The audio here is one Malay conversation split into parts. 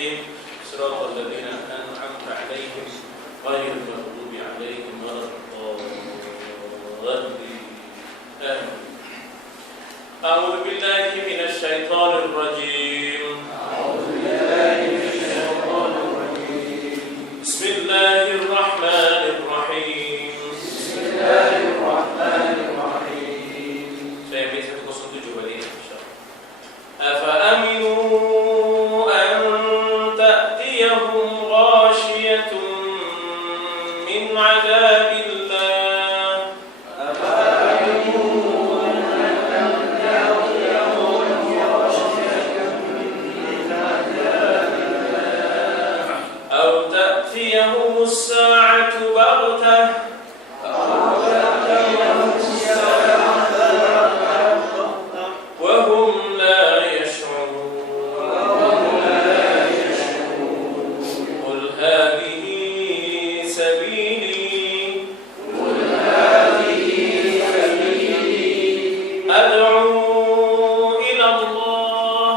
المستقيم صراط الذين أنعمت عليهم غير المغضوب عليهم ولا الضالين. آمين. أعوذ بالله من الشيطان الرجيم. بسم الله الرحمن الرحيم. Saya ambil 107 balik insya-Allah. أفأمنوا أن تأتيهم غاشية من عذاب الله أو تأتيهم الساعة بغتة وهم لا يشعرون. قل هذه سبيلي أدعو إلى الله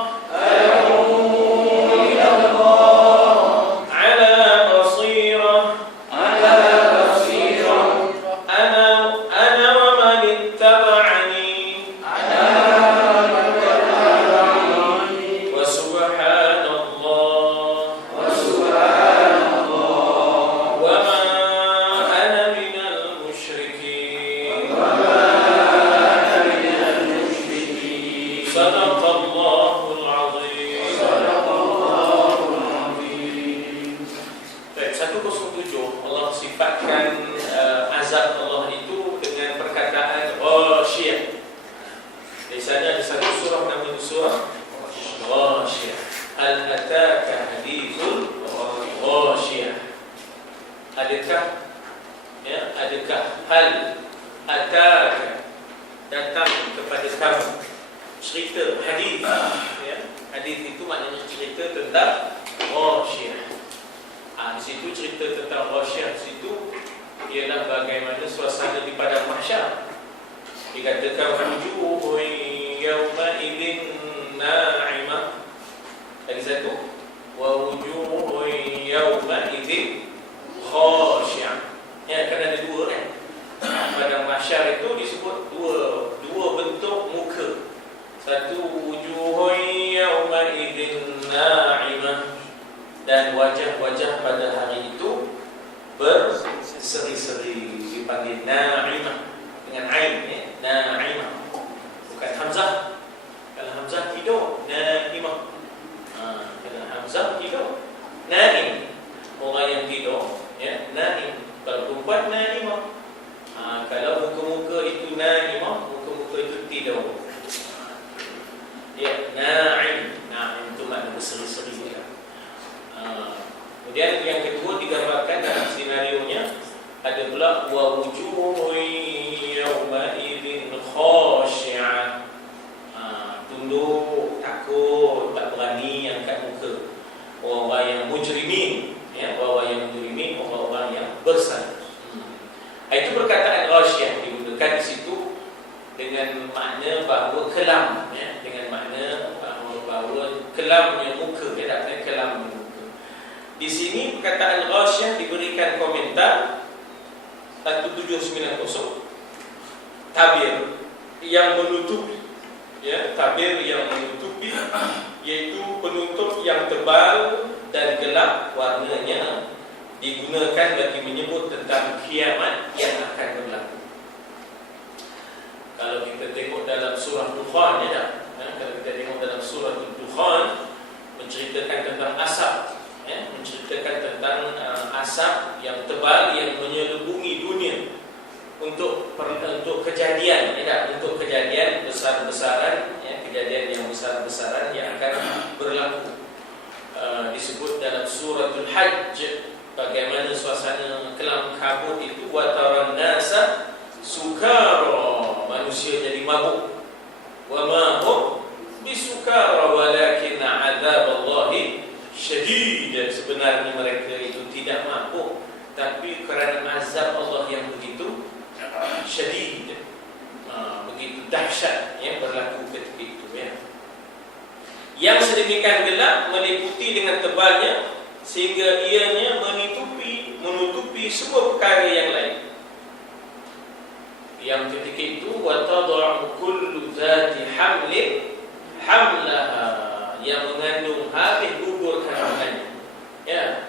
على بصيرة أنا ومن اتبعني وسبحان الله وما أنا من المشركين. صدق الله العظيم. Baik, 107 Allah sifatkan azab Allah itu dengan perkataan ghasyiyah. Di sana ada satu surah namanya surah ghasyiyah. Hal ataka hadithul ghasyiyah. Adakah hal ataka datang kepada kamu cerita hadis, ya. Hadis itu maknanya cerita tentang ghasyiyah. Di situ cerita tentang ghasyiyah situ ialah bagaimana suasana di padang mahsyar. Dikatakan wujuhun yawma idzin na'imah. Lagi satu, wa wujuhun yawma idzin khashi'ah. Ya, kan ada dua kan. Padang mahsyar itu disebut dua bentuk muka. Satu wujuhun yawma idzin na'imah, dan wajah-wajah pada hari itu berseri-seri, dipanggil na'imah dengan ain, ya, na'imah, bukan hamzah. Kalau hamzah hidup, na'imah. Kalau hamzah hidup, na'im, orang yang tidur, ya, na'im. Kalau perempuan, na'imah. Kalau muka-muka itu na'imah, muka-muka itu tidur. Ya, na'im itu makna berseri-seri juga. Kemudian yang kedua digambarkan dalam skenarionya ada pula wa wujuhun yawma idzin khashi'ah. Tunduk, takut, tak berani angkat muka. Orang-orang yang mujrimin, ya, orang-orang yang mujrimin, orang-orang yang bersalah. Itu perkataan ghasyiyah digunakan di situ dengan makna bahawa kelam, ya, dengan makna bahawa kelamnya muka, dia tak kena kelamnya muka. Di sini perkataan ghasyiyah diberikan komentar 1790. Tabir yang menutupi, ya, tabir yang menutupi yaitu penutup yang tebal dan gelap warnanya digunakan bagi menyebut tentang kiamat yang akan berlaku. Kalau kita tengok dalam surah Dukhan, ya, kalau kita tengok dalam surah Dukhan menceritakan tentang asap, ya, menceritakan tentang asap yang tebal yang menyelubungi dunia untuk kejadian, ya, untuk kejadian besar-besaran, ya, kejadian yang besar-besaran yang akan berlaku. Disebut dalam suratul Hajj bagaimana suasana kelam kabut itu, wa taran nasa sukara, manusia jadi mabuk, wa ma hum bisukara walakin adzaballahi syadid. Sebenarnya mereka itu tidak mabuk, tapi kerana azab Allah yang begitu syadid, begitu dahsyat yang berlaku ketika itu, ya. Yang sedemikian gelap meliputi dengan tebalnya sehingga ianya menutupi semua perkara yang lain. Yang ketika itu wa tad'u kullu dzati hamlin hamlaha, yang mengandung habis gugur kandungannya. Ya.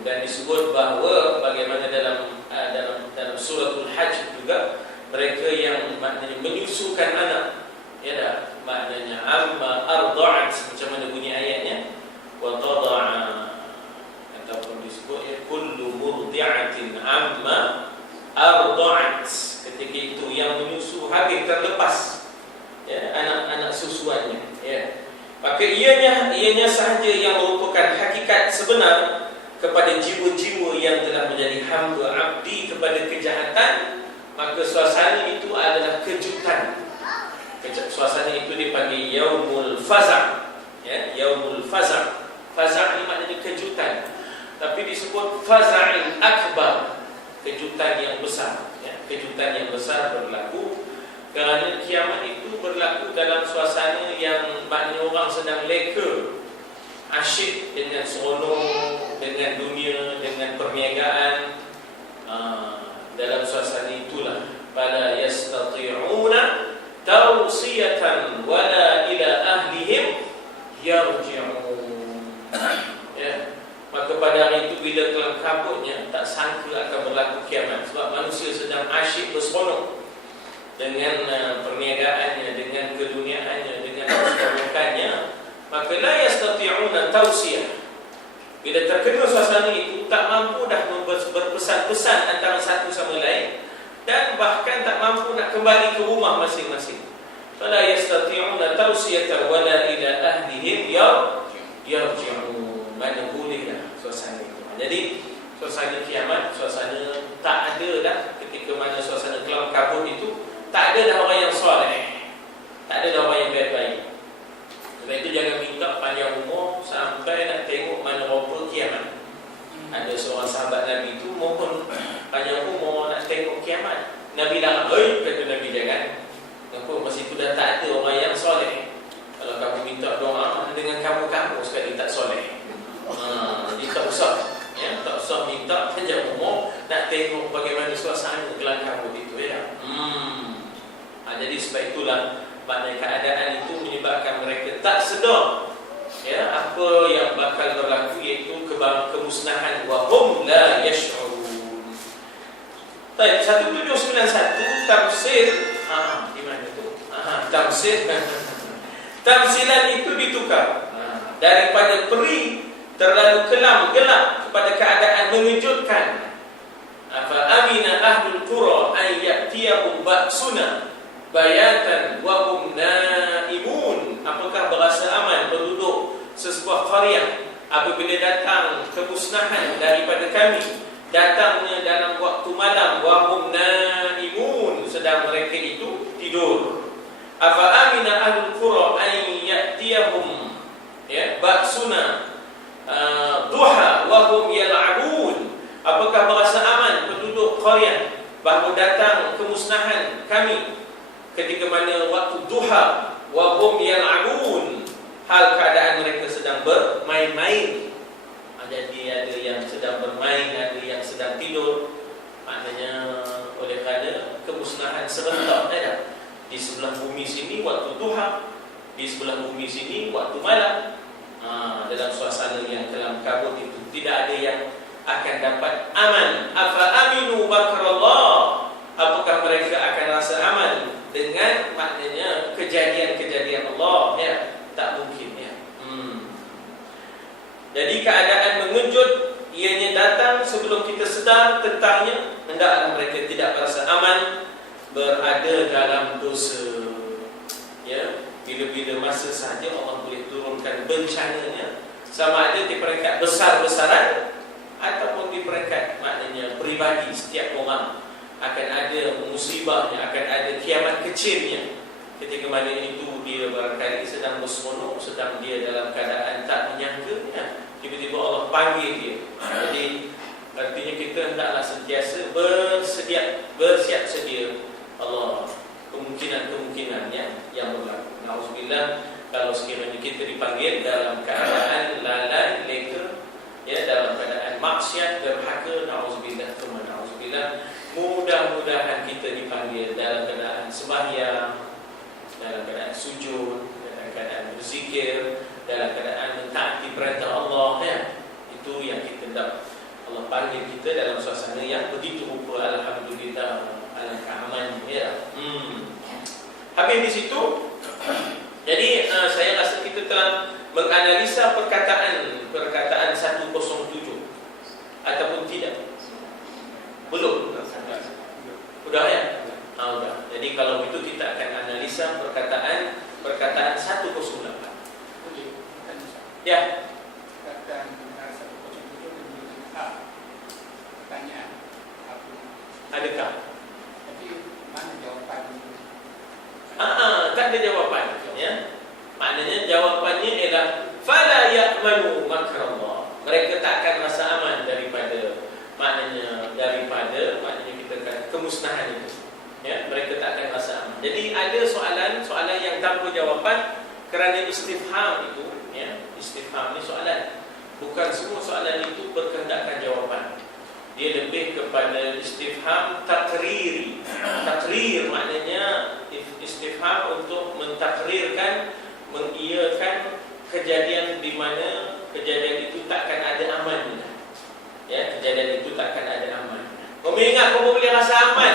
Dan disebut bahawa bagaimana dalam suratul Hajj juga, mereka yang maknanya menyusukan anak, ya, maknanya amma arda'at, macam mana bunyi ayatnya, wa tad'a, ataupun disebut kullu murdi'atin amma arda'at, ketika itu yang menyusu habis terlepas, ya, anak-anak susuannya, ya. Maka ianya sahaja yang merupakan hakikat sebenar kepada jiwa-jiwa yang telah menjadi hamba abdi kepada kejahatan, maka suasana itu adalah kejutan. Suasana itu dipanggil yaumul faza', ya, yaumul faza'. Faza' ini maknanya kejutan, tapi disebut faza'il akbar, kejutan yang besar, ya. Kejutan yang besar berlaku kerana kiamat itu berlaku dalam suasana yang maknanya orang sedang leka, asyik dengan seronok, dengan dunia, dengan perniagaan. Dalam suasana itulah fala yastati'una tawsiyatan wala ila ahlihim yarji'un. Ya. Maka pada hari itu bila kelam kabutnya, tak sangka akan berlaku kiamat, sebab manusia sedang asyik berseronok dengan perniagaannya, dengan keduniaannya, dengan keseronokannya, maka la yastati'una tawsiyah. Bila terkena suasana itu, tak mampu dah berpesan-pesan antara satu sama lain, dan bahkan tak mampu nak kembali ke rumah masing-masing. Fala yastati'una tawsiyatan wala ila ahlihim yarji'un. Mana bolehlah suasana itu. Jadi suasana kiamat, suasana tak ada dah, ketika mana suasana kelam kabut itu, tak ada dah orang yang soleh, tak ada dah orang yang baik-baik. Sebab itu jangan minta panjang umur sampai nak tengok mana rupa kiamat. Ada seorang sahabat Nabi itu mohon panjang umur nak tengok kiamat. Nabi dah, kata Nabi, jangan. Kenapa? Masa itu dah tak ada orang yang soleh. Kalau kamu minta doa dengan kamu sekali tak soleh, jadi tak usah, ya, tak usah minta panjang umur nak tengok bagaimana suasana kelam kabut itu, ya. Jadi sebab itulah maknanya keadaan itu menyebabkan mereka tak sedar, ya, apa yang bakal berlaku, iaitu kemusnahan. Wa hum la yash'urun. Baik, 1791 tafsir, di mana tu? Tafsir. Tafsiran itu ditukar daripada peri terlalu kelam gelap kepada keadaan mengejutkan. Fa amina ahlul qura an ya'tiyahum ba'suna bayatan wa hum naimun. Apakah berasa aman penduduk sesebuah qaryah apabila datang kemusnahan daripada kami, datangnya dalam waktu malam, wa hum naimun, sedang mereka itu tidur. Afa amina ahlul qura an ya'tiyahum, ya, ba'suna duha wa hum yal'abun. Apakah berasa aman penduduk qaryah bahawa datang kemusnahan kami ketika mana waktu duha, wa hum yal'abun, hal keadaan mereka sedang bermain-main. Jadi ada yang sedang bermain, ada yang sedang tidur. Maknanya oleh kerana kemusnahan serentak ada. Di sebelah bumi sini waktu duha, di sebelah bumi sini waktu malam. Dalam suasana yang kelam kabut itu, tidak ada yang akan dapat aman. Afa aminu makrallah, apakah mereka akan rasa aman dengan maknanya kejadian-kejadian Allah, ya? Tak mungkin, ya. Jadi keadaan mengejut ianya datang sebelum kita sedar tentangnya, hendaklah mereka tidak merasa aman, berada dalam dosa, ya. Bila-bila masa sahaja Allah boleh turunkan bencananya, sama ada di peringkat besar-besaran ataupun di peringkat maknanya peribadi. Setiap orang akan ada musibahnya, akan ada kiamat kecilnya. Ketika mana itu dia barangkali sedang berseronok, sedang dia dalam keadaan tak menyangka, ya, tiba-tiba Allah panggil dia. Jadi artinya kita hendaklah sentiasa bersiap sedia Allah kemungkinan-kemungkinan yang berlaku. Nauzubillah Kalau sekiranya kita dipanggil dalam keadaan lalai, leka, ya, dalam keadaan maksiat, derhaka, na'udzubillah, na'udzubillah, mudah-mudahan kita dipanggil dalam keadaan sembahyang, dalam keadaan sujud, dalam keadaan berzikir, dalam keadaan mentaati perintah Allah, ya. Itu yang kita dapat. Allah panggil kita dalam suasana yang begitu rupa, alhamdulillah, alangkah aman, ya. Habis di situ, jadi saya rasa kita telah menganalisa perkataan 107 ataupun tidak? Belum? Sudah, ya? Sudah. Jadi kalau itu kita akan analisa perkataan 108. Ya. Pertanyaan Adakah? tapi mana jawapan itu? Tak ada jawapan, ya. Maknanya jawapannya ialah fala ya'manu makrallah. Mereka tak akan rasa aman daripada kita kata kemusnahan itu. Ya, mereka tak akan rasa aman. Jadi ada soalan yang tanpa jawapan kerana istifham itu, ya. Istifham ni soalan. Bukan semua soalan itu berkehendakkan jawapan. Dia lebih kepada istifham takriri. Takrir maknanya istifham untuk mentakrirkan, mengiyakan kejadian di mana kejadian itu takkan ada aman. Ya, kejadian itu takkan ada aman. Kau ingat kau boleh rasa aman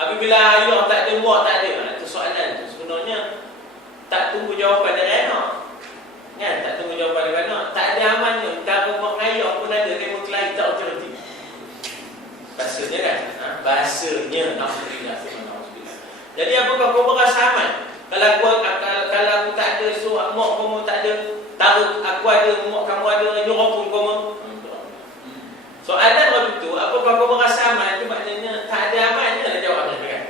apabila ayah tak ada, mak tak ada. Itu soalan tu. Sebenarnya tak tunggu jawapan dari anak. Kan? Tak tunggu jawapan dari anak. Tak ada amannya. Kalau mak ayah pun ada, dia mengklaim tak authority. Bahasanya kan? Bahasanya alhamdulillah. Jadi apakah kau merasa aman? Kalau aku tak ada, so mak kamu tak ada, tahu aku ada, mak kamu ada, nyuruh pun kamu. Soalan waktu itu, apakah kau merasa aman? Itu maknanya tak ada amannya lah jawabnya, kan?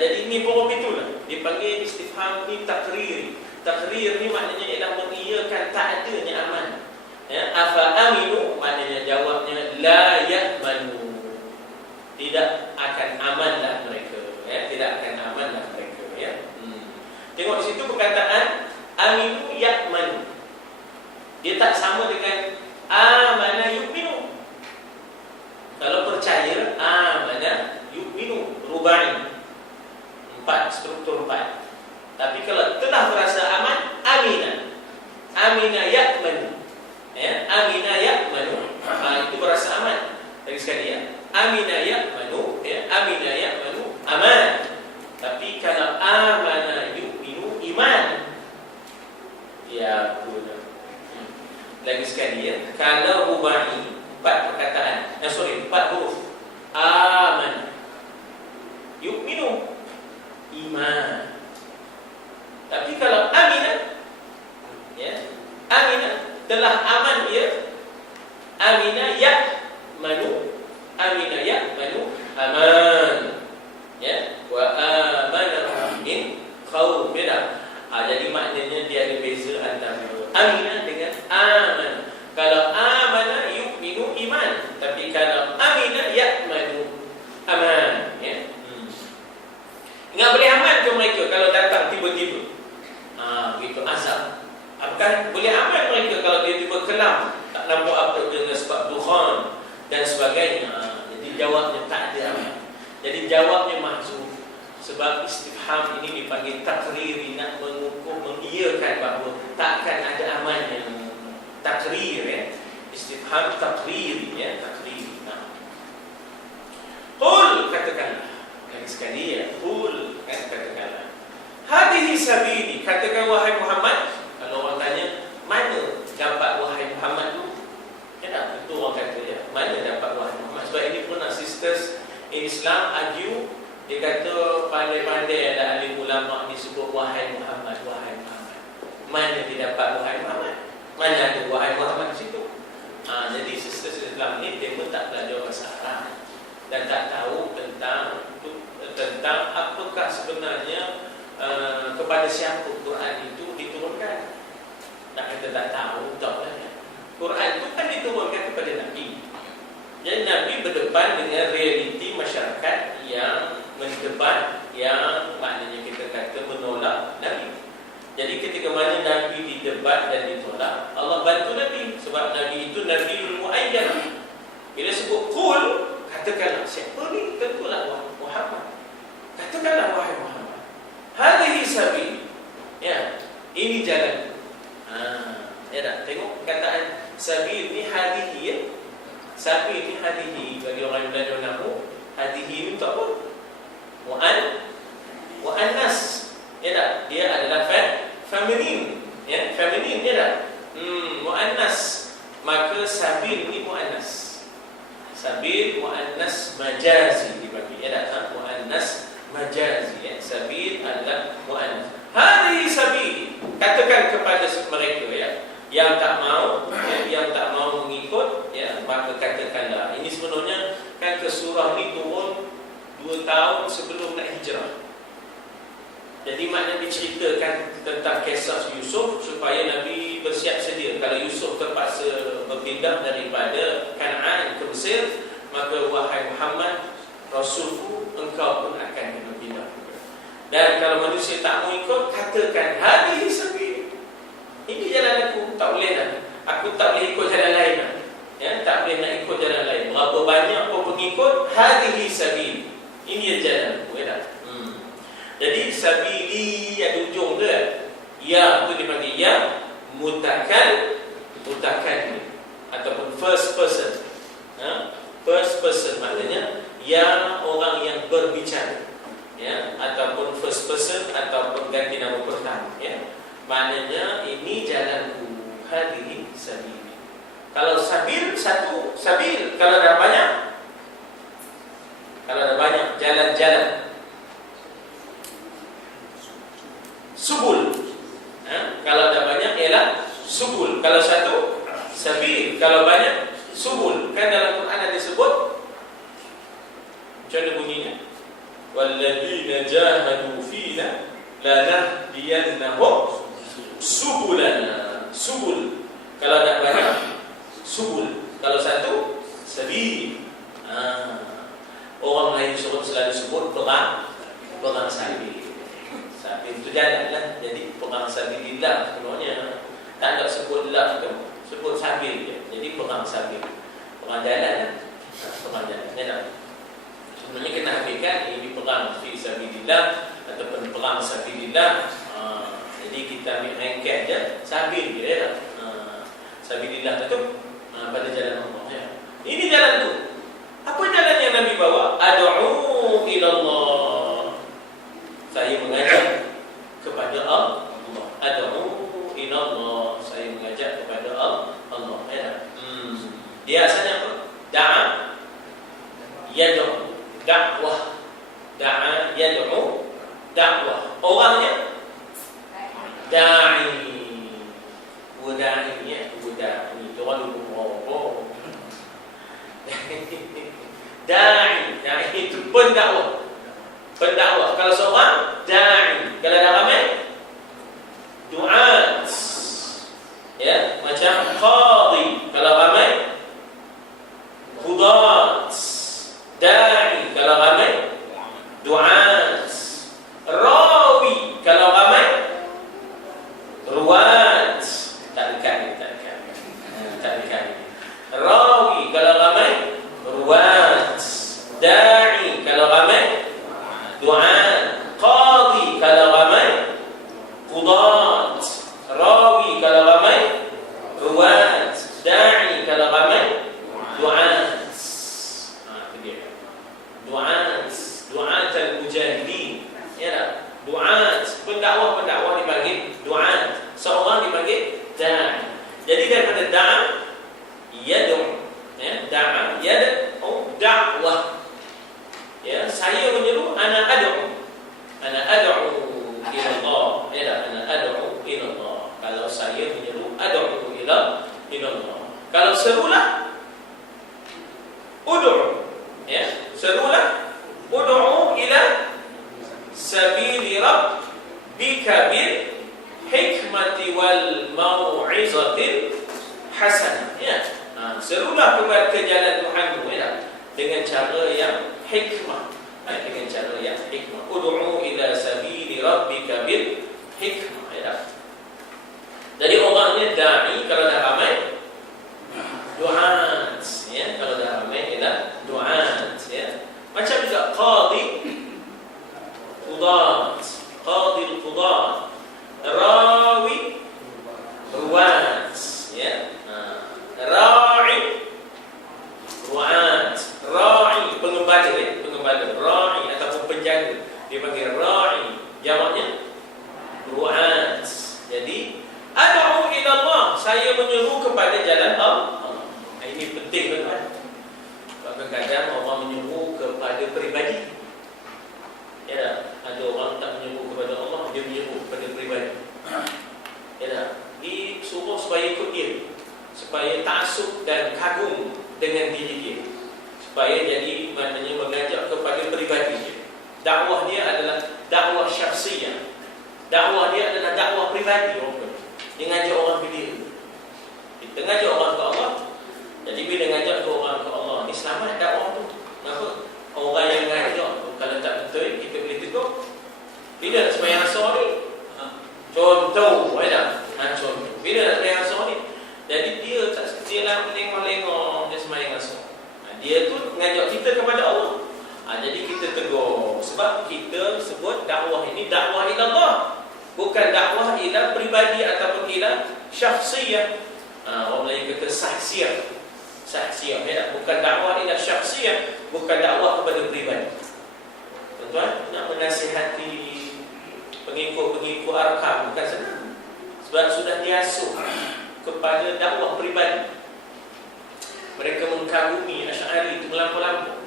Jadi ini pun itulah. Dipanggil istifham ni takriri. Takrir ni maknanya ialah mengiyakan tak adanya aman. Ya, afa aminu maknanya jawabnya la ya'manu. Tidak akan amanlah mereka, ya, tidak akan amanlah mereka, ya. Tengok di situ perkataan aminu ya'manu. Dia tak sama dengan amana yu'minu. Kalau percaya, amana yu'minu, rubai. 4, struktur 4. Tapi kalau telah merasa aman, amina. Amina ya'manu. Ya, amina ya'manu. Itu berasa aman. Lagi sekali, ya. Amina ya'manu, ya, amina ya'manu aman. Tapi kalau amana yu'minu iman, ya betul. Lagi sekali, ya, kalau rubai 4 perkataan, 4 huruf. Aman yu'minu iman. Tapi kalau amina, ya, amina telah aman, ya, amina ya'manu, amina ya'manu aman, ya, wa amana min khawfin. Jadi maknanya dia ada beza antara amina dengan aman. Kalau amana yu'minu iman, tapi kalau amina ya'manu aman, ya. Ingat boleh aman ke mereka kalau datang tiba-tiba? Begitu azab. Apakah boleh aman mereka kalau dia tiba kelam, tak nampak apa dengan sebab dukhan dan sebagainya? Jadi jawabnya tak ada aman. Jadi jawabnya mahzuf. Sebab istifham ini dipanggil takriri, nak mengukur, mengiyakan bahawa takkan ada amannya. Takrir, ya. Istifham takriri, ya, takriri. Qul, katakanlah. Lagi sekali, ya, qul, katakanlah. Hadihi sabili, katakan wahai Muhammad. Kalau orang tanya, mana dapat wahai Muhammad tu? Ya, itu orang kata, ya, mana dapat wahai Muhammad? Sebab ini pernah sisters in Islam argue. Dia kata pandai-pandai ada alim ulama ni sebut wahai Muhammad, wahai Muhammad. Mana dia dapat wahai Muhammad? Mana ada wahai Muhammad di situ? Jadi sisters Islam ni dia pun tak belajar bahasa Arab dan tak tahu tentang apakah sebenarnya kepada siapa Quran itu diturunkan. Nak kata tak tahu, tak lah. Quran itu kan diturunkan kepada Nabi. Jadi Nabi berdepan dengan realiti masyarakat yang mendebat, yang maknanya kita kata menolak Nabi. Jadi ketika mana Nabi didebat dan ditolak, Allah bantu Nabi. Sebab Nabi itu Nabi Muayyan. Bila sebut qul, katakanlah, siapa ni? Tentulah Muhammad. Katakanlah wahai Muhammad, hadhihi sabil. Ya, ini jalan. Ya dah, tengok perkataan sabil ni hadhihi ya. Sabil ni hadhihi. Bagi orang yang belajar nahwu, hadhihi ni untuk apa? Muannas. Ya dah, dia adalah feminin. Ya, feminin ya dah. Muannas. Maka sabil ni muannas. Sabil muannas majazi dibagi. Ya dah, muannas majazi. Ya, sabil adalah muannas. Hadhihi sabil. Katakan kepada mereka ya, yang tak mau, yang tak mau mengikut, ya, maka katakanlah. Ini sebenarnya kan ke surah ni turun 2 tahun sebelum nak hijrah. Jadi maknanya diceritakan tentang kisah Yusuf supaya Nabi bersiap sedia. Kalau Yusuf terpaksa berpindah daripada Kanaan ke Mesir, maka wahai Muhammad, Rasulku, engkau pun akan berpindah. Dan kalau manusia tak mau ikut, katakan hadhihi sabil. Ini jalan aku, tak boleh dah. Aku tak boleh ikut jalan lain dah. Ya, tak boleh nak ikut jalan lain. Berapa banyak pun pengikut, hadhihi sabil. Ini jalan aku, ya dah. Jadi sabili ada ujung dia. Ya itu dipanggil ya mutakan ataupun first person. First person maknanya ya orang yang berbicara. Ya, ataupun first person ataupun ganti nama pertama ya. Maknanya ini jalanku, hadhihi sabili. Kalau sabil satu, sabil kalau ada banyak, jalan-jalan. Subul. Kalau ada banyak ialah subul. Kalau satu sabil, kalau banyak subul. Kan dalam Quran ada disebut macam mana bunyinya? Walladzina jahadu fina lanahdiyannahum subulana. Subul. Kalau ada banyak subul. Kalau satu sabil. Orang lain selalu sebut perang sabil. Sabil itu jalan lah. Jadi perang sabilillah sebenarnya tak ada sebut lah tu, sebut sabil je. Jadi perang sabil, perang jalan lah. Perang jalan ya. Sebenarnya kena habiskan ini perang fi sabilillah ataupun perang sabilillah. Jadi kita ambil rangkaian je sabil je ya. Sabilillah tu pada jalan Allah ya. Ini jalan tu. Apa jalan yang Nabi bawa? Ad'u ila Allah. Saya mengajak kepada Allah. Ad'u ila Allah. Saya mengajak kepada Allah. Ya. Dia asalnya apa? Da'a yad'u. Dakwah. Da'a yad'u. Dakwah. Orangnya da'i. Wada'i ya. Wada'i. Itu orang lupa apa. Da'i itu pendakwah. Pendakwah. Kalau seorang da'i, kalau ada ramai du'at. Ya, macam qadhi. Kalau ramai qudat. Da'i kalau ramai du'at. Rawi kalau ramai ruwat. Tak dekat. Rawi kalau ramai ruwat. Da'i kalau ramai du'at. Qadhi kalau ramai qudat. Rawi kalau ramai ruwat. Da'i kalau ramai du'at. Itu dia. Du'at al-mujahidin. Ya tak? Du'at, pendakwah dipanggil du'at. Seorang dipanggil da'i. Jadi daripada da'a yad'u. Ya, da'a yad'u da'wah. Ya, saya menyeru ana ad'u ila Allah. Ya, ana ad'u ila Allah. Kalau saya menyeru ad'u ila Allah. Kalau serulah ud'u. Ya, serulah ud'u ila sabili rabbika bil hikmati wal mau'izatil hasanah. Ya. Serulah kepada ke jalan Tuhanmu ya, dengan cara yang hikmah. Dengan cara yang hikmah. Ud'u ila sabili rabbika bil hikmah ya. Jadi orangnya da'i kalau dah ramai, du'at, ya. Kalau dah ramai ialah du'at, ya. Macam juga qadi, qudat, qadi al-qudat, rawi, ruwat, ya. Ra'i, ru'at, ra'i, pengembala, ra'i ataupun penjaga, dia panggil ra'i, jamaknya ru'at. Jadi ad'u ila Allah, saya menyeru kepada jalan Allah. Ini penting tuan-tuan. Kadang-kadang orang menyeru kepada peribadi. Ya, ada orang tak menyeru kepada Allah, dia menyeru kepada peribadi. Ya, disuruh supaya ikut dia, supaya taksub dan kagum dengan diri dia, supaya jadi maknanya mengajak kepada peribadi dia. Dakwah dia adalah dakwah syakhsiyah. Dakwah dia adalah dakwah pribadi. Dia ngajak orang ke dia. Kita ngajak orang ke Allah. Jadi bila ngajak ke orang ke Allah, ni selamat dakwah tu. Kenapa? Orang yang ngajak tu, kalau tak betul, kita boleh tegur. Bila nak sembahyang asar ni? Contoh, contoh. Bila nak sembahyang asar ni? Jadi dia tak sekilah melengok-lengok dia sembahyang asar. Dia tu ngajak kita kepada Allah. Jadi kita tegur. Sebab kita sebut dakwah ini dakwah ila Allah, bukan dakwah ila pribadi ataupun ila syakhsiyah. Orang Melayu kata sahsiyah. Sahsiyah, ya, bukan dakwah ila syakhsiyah, bukan dakwah kepada pribadi. Tuan-tuan, nak menasihati pengikut-pengikut arkam bukan senang. Sebab sudah diasuh kepada dakwah pribadi. Mereka mengkagumi Asy'ari itu melampau-lampau.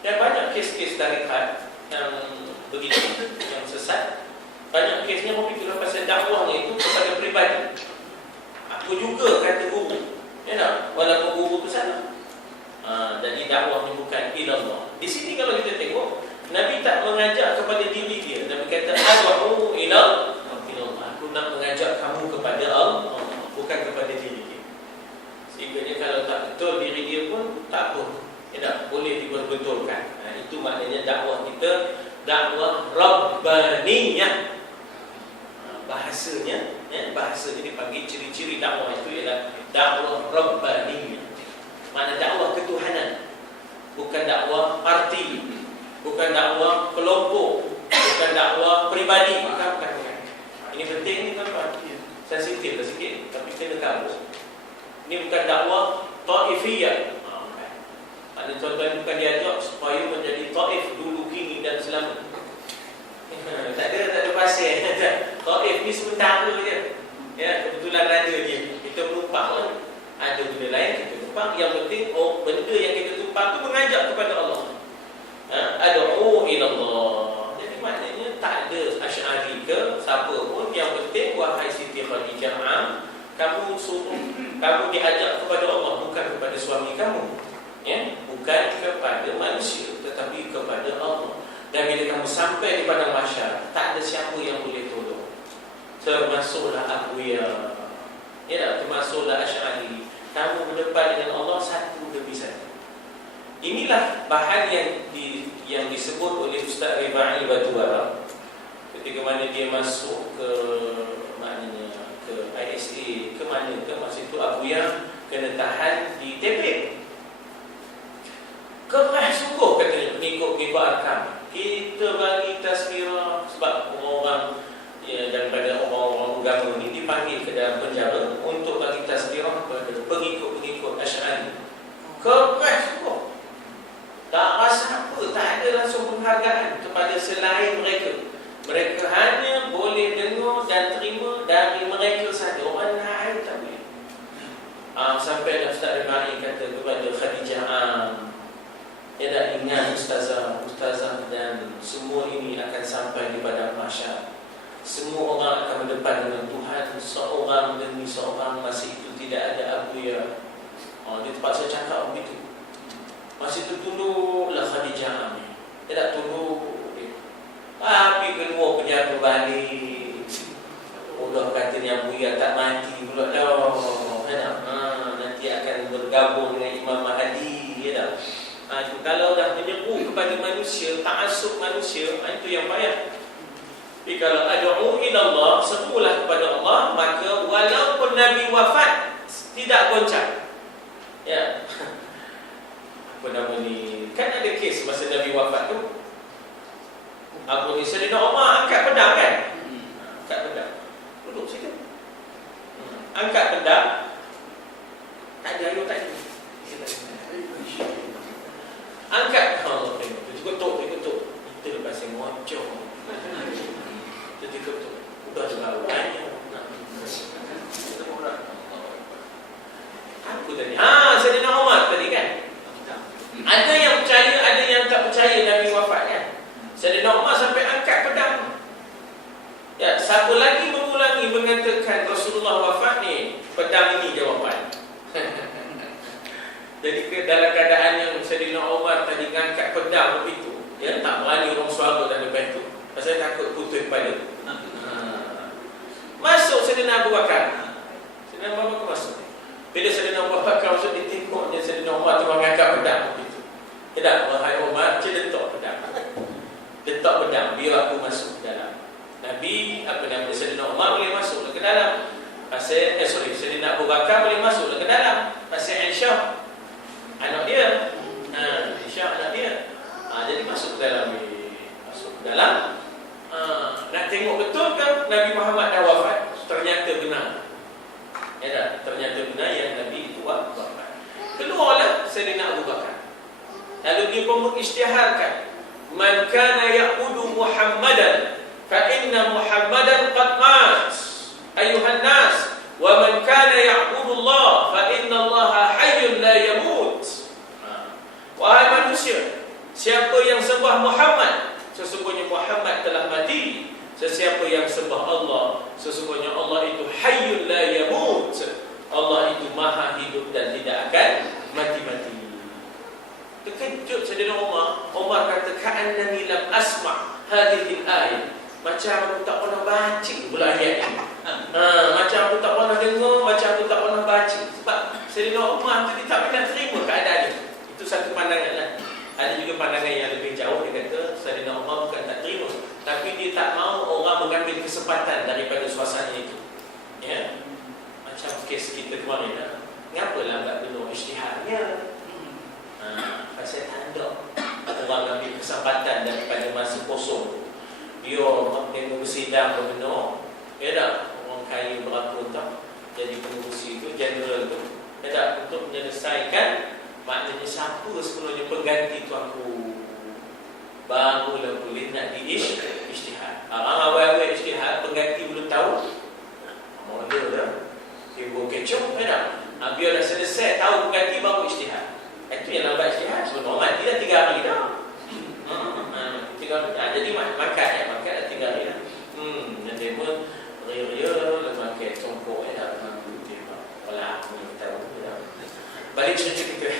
Dan banyak kes-kes tarikat yang begitu, yang sesat. Banyak kesnya orang fikir pasal dakwahnya itu kepada pribadi. Aku juga kata guru, ya tak? Walaupun guru tu salah. Jadi dakwahnya bukan ilallah. Di sini kalau kita tengok, Nabi tak mengajak kepada diri dia. Nabi kata ad'u ilallah. Aku nak mengajak kamu kepada Allah, bukan kepada diri dia. Sehingga kalau tak betul diri dia pun tak apa, ya tak? Boleh diperbetulkan. Itu maknanya dakwah kita dakwah rabbaniyah. Bahasanya, ya, bahasanya dipanggil ciri-ciri dakwah itu ialah dakwah rabbaniyah. Makna dakwah ketuhanan, bukan dakwah parti, bukan dakwah kelompok, bukan dakwah pribadi, bukan. Ini penting ni tuan-tuan. Sensitif lah sikit, tapi kena kabur. Ini bukan dakwah taifiyah. Ada tuan-tuan bukan diajak supaya menjadi taif dulu, kini dan selamat. Tak ada pasir. Taif ni sementara je. Ya, kebetulan ada je. Kita menumpang lah. Ada benda lain kita tumpang. Yang penting benda yang kita tumpang tu mengajak kepada Allah. Ad'u ila Allah. Jadi maknanya tak ada Asy'ari ke siapa pun. Yang penting wahai Siti Khadijah, kamu suruh, kamu diajak kepada Allah, bukan kepada suami kamu, ya, bukan kepada manusia, tetapi kepada Allah. Dan bila kamu sampai di padang mahsyar, tak ada siapa yang boleh tolong, termasuklah aku ya, termasuklah Asy'ari. Kamu berdepan dengan Allah satu demi satu. Inilah bahan yang disebut oleh Ustaz Rifa'i Batuara ketika mana dia masuk ke maknanya ke ISA, ke mana ke masa itu Abu yang kena tahan di Tepek. Keras sungguh katanya pengikut-pengikut arkam. Kita bagi tazkirah sebab orang ya, daripada orang-orang agama ni dipanggil ke dalam penjara untuk bagi tazkirah kepada pengikut-pengikut Asy'ari. Keras sungguh. Tak rasa apa, tak ada langsung penghargaan kepada selain mereka. Mereka hanya boleh dengar dan terima dari mereka saja. Orang lain tak boleh. Sampai Ustaz Rifa'i kata kepada Khadijah, ya dah ingat ustazah dan semua ini akan sampai di padang mahsyar. Semua orang akan berdepan dengan Tuhan, seorang demi seorang. Masih itu tidak ada Abu ya. Dia terpaksa cakap begitu. Masih itu tunduklah Khadijah. Dia tak tunduk. Tapi kedua penjaga balik. Udah katanya Abu ya tak mati pula dah. Nanti akan bergabung dengan Imam Mahdi, ya dah. Itu kalau dah menyeru kepada manusia, ta'assub manusia, itu yang payah. Tapi kalau ad'u ila Allah, serulah kepada Allah, maka walaupun Nabi wafat tidak goncang. Ya. Apa nama ni? Kan ada kes masa Nabi wafat tu. Abu ni Sayyidina Umar angkat pedang kan? Angkat pedang. Duduk situ. Angkat pedang. Tak ada air, tak ada. Angkat. Allah tengok. Dia ketuk. Kita lepas yang mocong. Dia ketuk. Udah terlalu banyak. Apa tadi? Sayyidina Umar tadi kan? Ada yang percaya, ada yang tak percaya Nabi wafat kan? Sayyidina Umar sampai angkat pedang. Ya, siapa lagi mengulangi mengatakan Rasulullah wafat ni, pedang ini jawapan. Jadi dalam keadaan yang Sayyidina Umar tadi angkat pedang begitu, ya, tak berani orang suara dan lepas tu. Pasal takut putus kepala. Masuk Sayyidina Abu Bakar. Sayyidina Abu Bakar masuk. Bila Sayyidina Abu Bakar masuk, ditengoknya Sayyidina Umar tu mengangkat pedang begitu. Tidak, wahai Umar, letak pedang. Letak pedang, biar aku masuk ke dalam. Nabi, Sayyidina Umar boleh masuk ke dalam. Sayyidina Abu Bakar boleh masuk ke dalam. Pasal Aisyah, anak dia. Aisyah anak dia. Jadi masuk ke dalam. Masuk ke dalam. Nak tengok betul kan Nabi Muhammad dah wafat? Ternyata benar. Ya tak? Ternyata benar yang Nabi itu wafat. Keluarlah Sayyidina Abu Bakar. Lalu dia pun mengisytiharkan, man kana ya'budu Muhammadan fa inna Muhammadan qad mat ayuhan nas, wa man kana ya'budu Allah fa inna Allah hayyun la yamut. Wahai manusia, siapa yang sembah Muhammad, sesungguhnya Muhammad telah mati. Sesiapa yang sembah Allah, sesungguhnya Allah itu hayyun la yamut. Allah itu maha hidup dan tidak akan mati-mati. Terkejut Sayyidina Umar kata, ka'annani lam asma' hadhihi al-ayat. Macam aku tak pernah baca pula ayat ini. Macam aku tak pernah dengar, macam aku tak pernah baca. Sebab Sayyidina Umar tu dia tak pernah terima keadaan ini. Itu satu pandangan lah. Ada juga pandangan yang lebih jauh. Dia kata Sayyidina Umar bukan tak terima, tapi dia tak mahu orang mengambil kesempatan daripada suasana itu. Ya, macam kes kita kemarin lah. Kenapa lambat penuh isytiharnya? Pasal tanda orang ambil kesempatan daripada masa kosong. Dia tengok bersidang benar. Ya tak? Orang kaya berapa tak? Jadi pengurusi itu, general tu. Ya tak? Untuk menyelesaikan, maknanya siapa sebenarnya pengganti tuanku, barulah boleh nak di-isytihar. Awal-awal isytihar, pengganti belum tahu. Mula dah timbul kecoh. Ya tak? Biar dah selesai tahu pengganti, baru isytihar. Itu yang lambat isytihar. Sebelum mati dah 3 hari dah. 3 hari. Jadi makan dah 3 hari dah. Dan dia pun ria-ria memakai congkok dah. Walah, aku tahu dah. Balik cerita kita.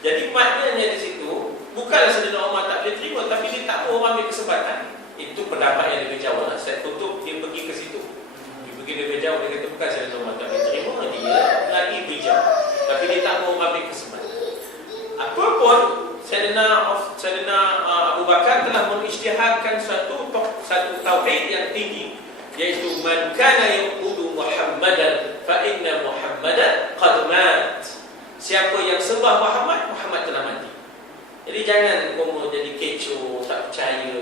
Jadi maknanya di situ, bukanlah Sayyidina Umar tak boleh terima, tapi dia tak mahu orang ambil kesempatan. Itu pendapat yang lebih jauh lah. Saya tutup, dia pergi ke situ. Dia pergi lebih jauh, dia kata bukan Sayyidina Umar tak boleh terima, dia lagi bijak. Tapi dia tak mahu ambil kesempatan. Apapun, Sayyidina Abu Bakar telah mengisytiharkan satu tauhid yang tinggi, iaitu man kana ya'budu Muhammadan fa inna Muhammadan qad mat. Siapa yang sembah Muhammad, Muhammad telah mati. Jadi jangan kamu jadi kecoh, tak percaya.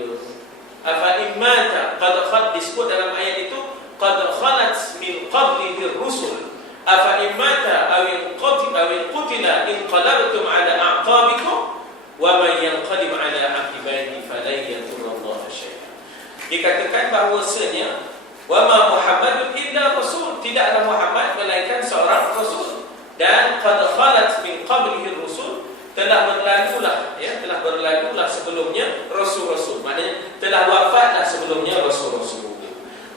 Afa immata qad khat, disebut dalam ayat itu qad khalat min qablihi rusul. Afa immata aw qutila inqalabtum ala a'qabikum wa man yanqalib ala aqibaihi falan yadurra syai'an. Dikatakan bahawasanya wa ma Muhammadun illa rasul, tidaklah Muhammad melainkan seorang rasul. Dan qad khalat min qablihi rusul, telah berlalulah sebelumnya rasul-rasul. Maknanya telah wafatlah sebelumnya rasul-rasul.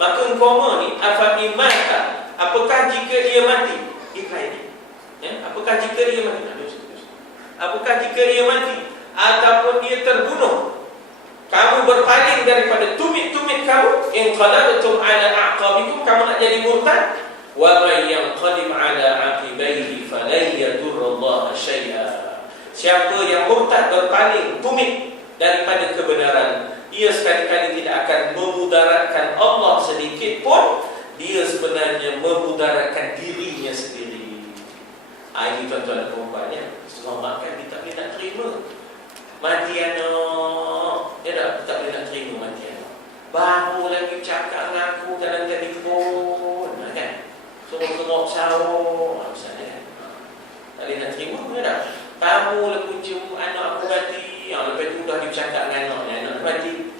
Maka umpama ni afa imata, apakah jika dia mati? Apakah jika dia mati? Apakah jika dia mati ataupun dia terbunuh, kamu berpaling daripada tumit-tumit kamu, in qalabtum ala a'qabikum, kamu nak jadi murtad, wa may yanqalib ala aqibaihi falan yadurra syai'a. Siapa yang murtad, berpaling, tumit daripada kebenaran, ia sekali-kali tidak akan memudaratkan Allah sedikit pun, dia sebenarnya memudaratkan dirinya sendiri. Ini tuan-tuan dan puan-puan ya. Selamat kan kita boleh nak terima mati anak. Ya tak, kita boleh nak terima mati anak. Baru lagi cakap dengan aku dalam telefon kan. Suruh kerok sahur misalnya kan. Tak boleh nak terima ya tak. Tahu lah kunci anak aku mati. Lepas tu dah dicakap dengan anak mati.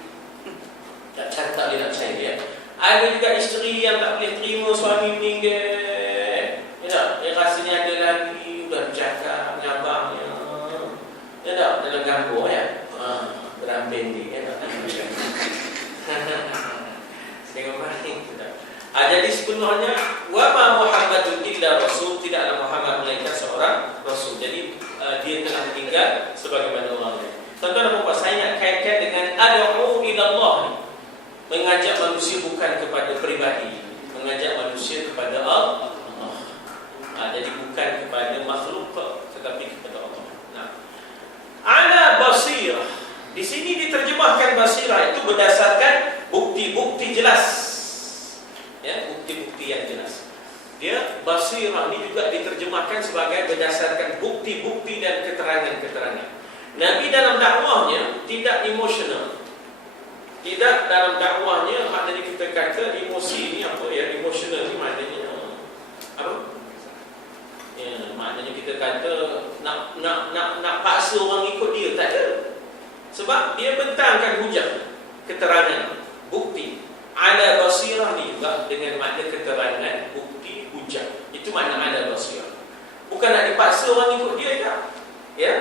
Tak cakap dia nak percaya ya. Ada juga isteri yang tak boleh terima suami meninggal. Ya tak? Rasanya ada lagi dah bercakap dengan abangnya. Ya tak? Dalam gambar ya. Beramping dia ya tak? Tengok main. Jadi sebenarnya wa ma Muhammadun illa rasul, tidaklah Muhammad melainkan seorang rasul. Jadi dia telah meninggal sebagaimana orang lain. Tuan-tuan dan puan-puan, saya nak kaitkan dengan ad'u ila Allah ni. Mengajak manusia bukan kepada peribadi, mengajak manusia kepada Allah. Jadi bukan kepada makhluk tetapi kepada Allah. Nah, ala basirah. Di sini diterjemahkan basirah itu berdasarkan bukti-bukti jelas. Ya, bukti-bukti yang jelas. Dia basirah ini juga diterjemahkan sebagai berdasarkan bukti-bukti dan keterangan-keterangan. Nabi dalam dakwahnya tidak emosional. Tidak dalam dakwahnya, maknanya kita kata emosi ni apa ya, emosional ni maknanya apa? Ya, maknanya kita kata nak paksa orang ikut dia, tak ada. Sebab dia bentangkan hujah, keterangan, bukti. Ala basirah ni juga dengan makna keterangan, bukti, hujah. Itu makna ala basirah. Bukan nak dipaksa orang ikut dia tak? Ya.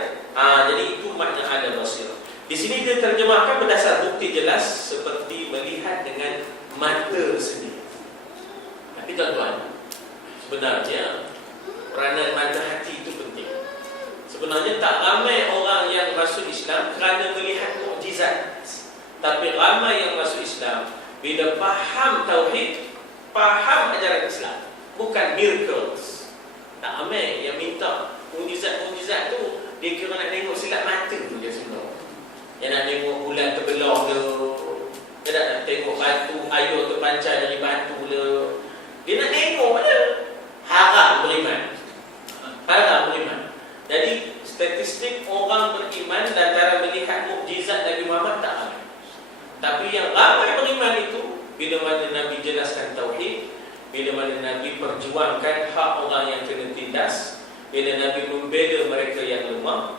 Jadi itu makna ala basirah. Di sini dia terjemahkan berdasar bukti jelas seperti melihat dengan mata sendiri. Tapi tuan-tuan, sebenarnya peranan mata hati itu penting. Sebenarnya tak ramai orang yang masuk Islam kerana melihat mukjizat. Tapi ramai yang masuk Islam bila faham tauhid, faham ajaran Islam, bukan miracles. Tak ramai yang minta mukjizat-mukjizat tu dia kira nak tengok silat mata tu dia sebenarnya. Yang nak tengok bulan terbelah ke, dia nak tengok batu air terpancar dari batu ke. Dia nak tengok je. Haram beriman. Haram beriman. Jadi statistik orang beriman lantaran melihat mukjizat Nabi Muhammad tak ramai. Tapi yang ramai beriman itu bila mana Nabi jelaskan tauhid, bila mana Nabi perjuangkan hak orang yang kena tindas, bila Nabi membela mereka yang lemah,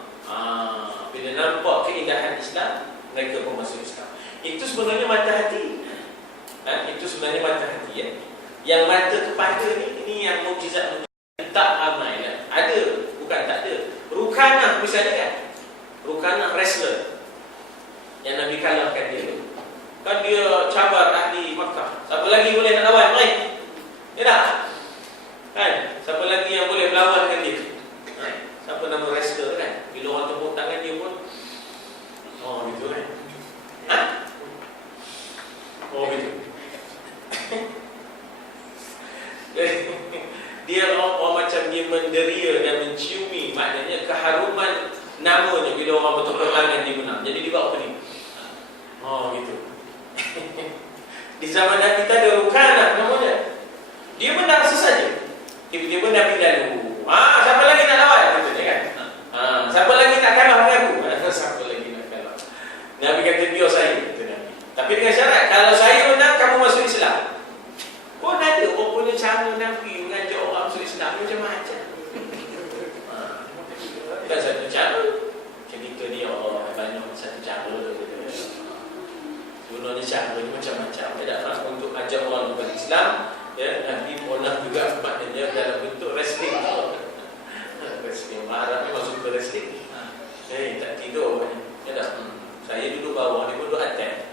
bila nampak keindahan Islam, mereka pun masuk Islam. Itu sebenarnya mata hati. Itu sebenarnya mata hati ya. Yang mata kepada ni yang mukjizat tak ramai kan. Ada, bukan tak ada. Rukanah misalnya kan. Rukanah wrestler yang Nabi kalahkan dia. Kan dia cabar ahli Makkah. Siapa lagi boleh nak lawan? Baik. Ya tak? Kan? Siapa lagi yang boleh melawankan dia? Siapa nama wrestler kan? Bila orang tepuk tangan dia pun gitu kan? Gitu. Dia orang macam dia menderia dan menciumi, maknanya keharuman namanya bila orang bertepuk tangan dia menang. Jadi dia buat apa ni? Gitu. Di zaman Nabi kita ada Rukanah namanya. Dia menang sesaja. Tiba-tiba Nabi lalu. Siapa lagi nak lawan? Gitu kan? Siapa lagi nak kalah dengan aku? Siapa lagi nak kalah? Nabi kata biar saya. Kata Nabi. Tapi dengan syarat kalau saya menang, kamu masuk Islam. Pun ada orang punya cara Nabi mengajak orang masuk Islam macam-macam. Bukan satu cara. Cerita dia banyak satu cara. Sebenarnya cara ni macam-macam. Dia tak untuk ajak orang kepada Islam. Ya, Nabi pernah juga maknanya dalam bentuk wrestling. Wrestling. Arabnya masuk ke wrestling. Tak tidur. Ya tak? Saya duduk bawah, dia duduk atas.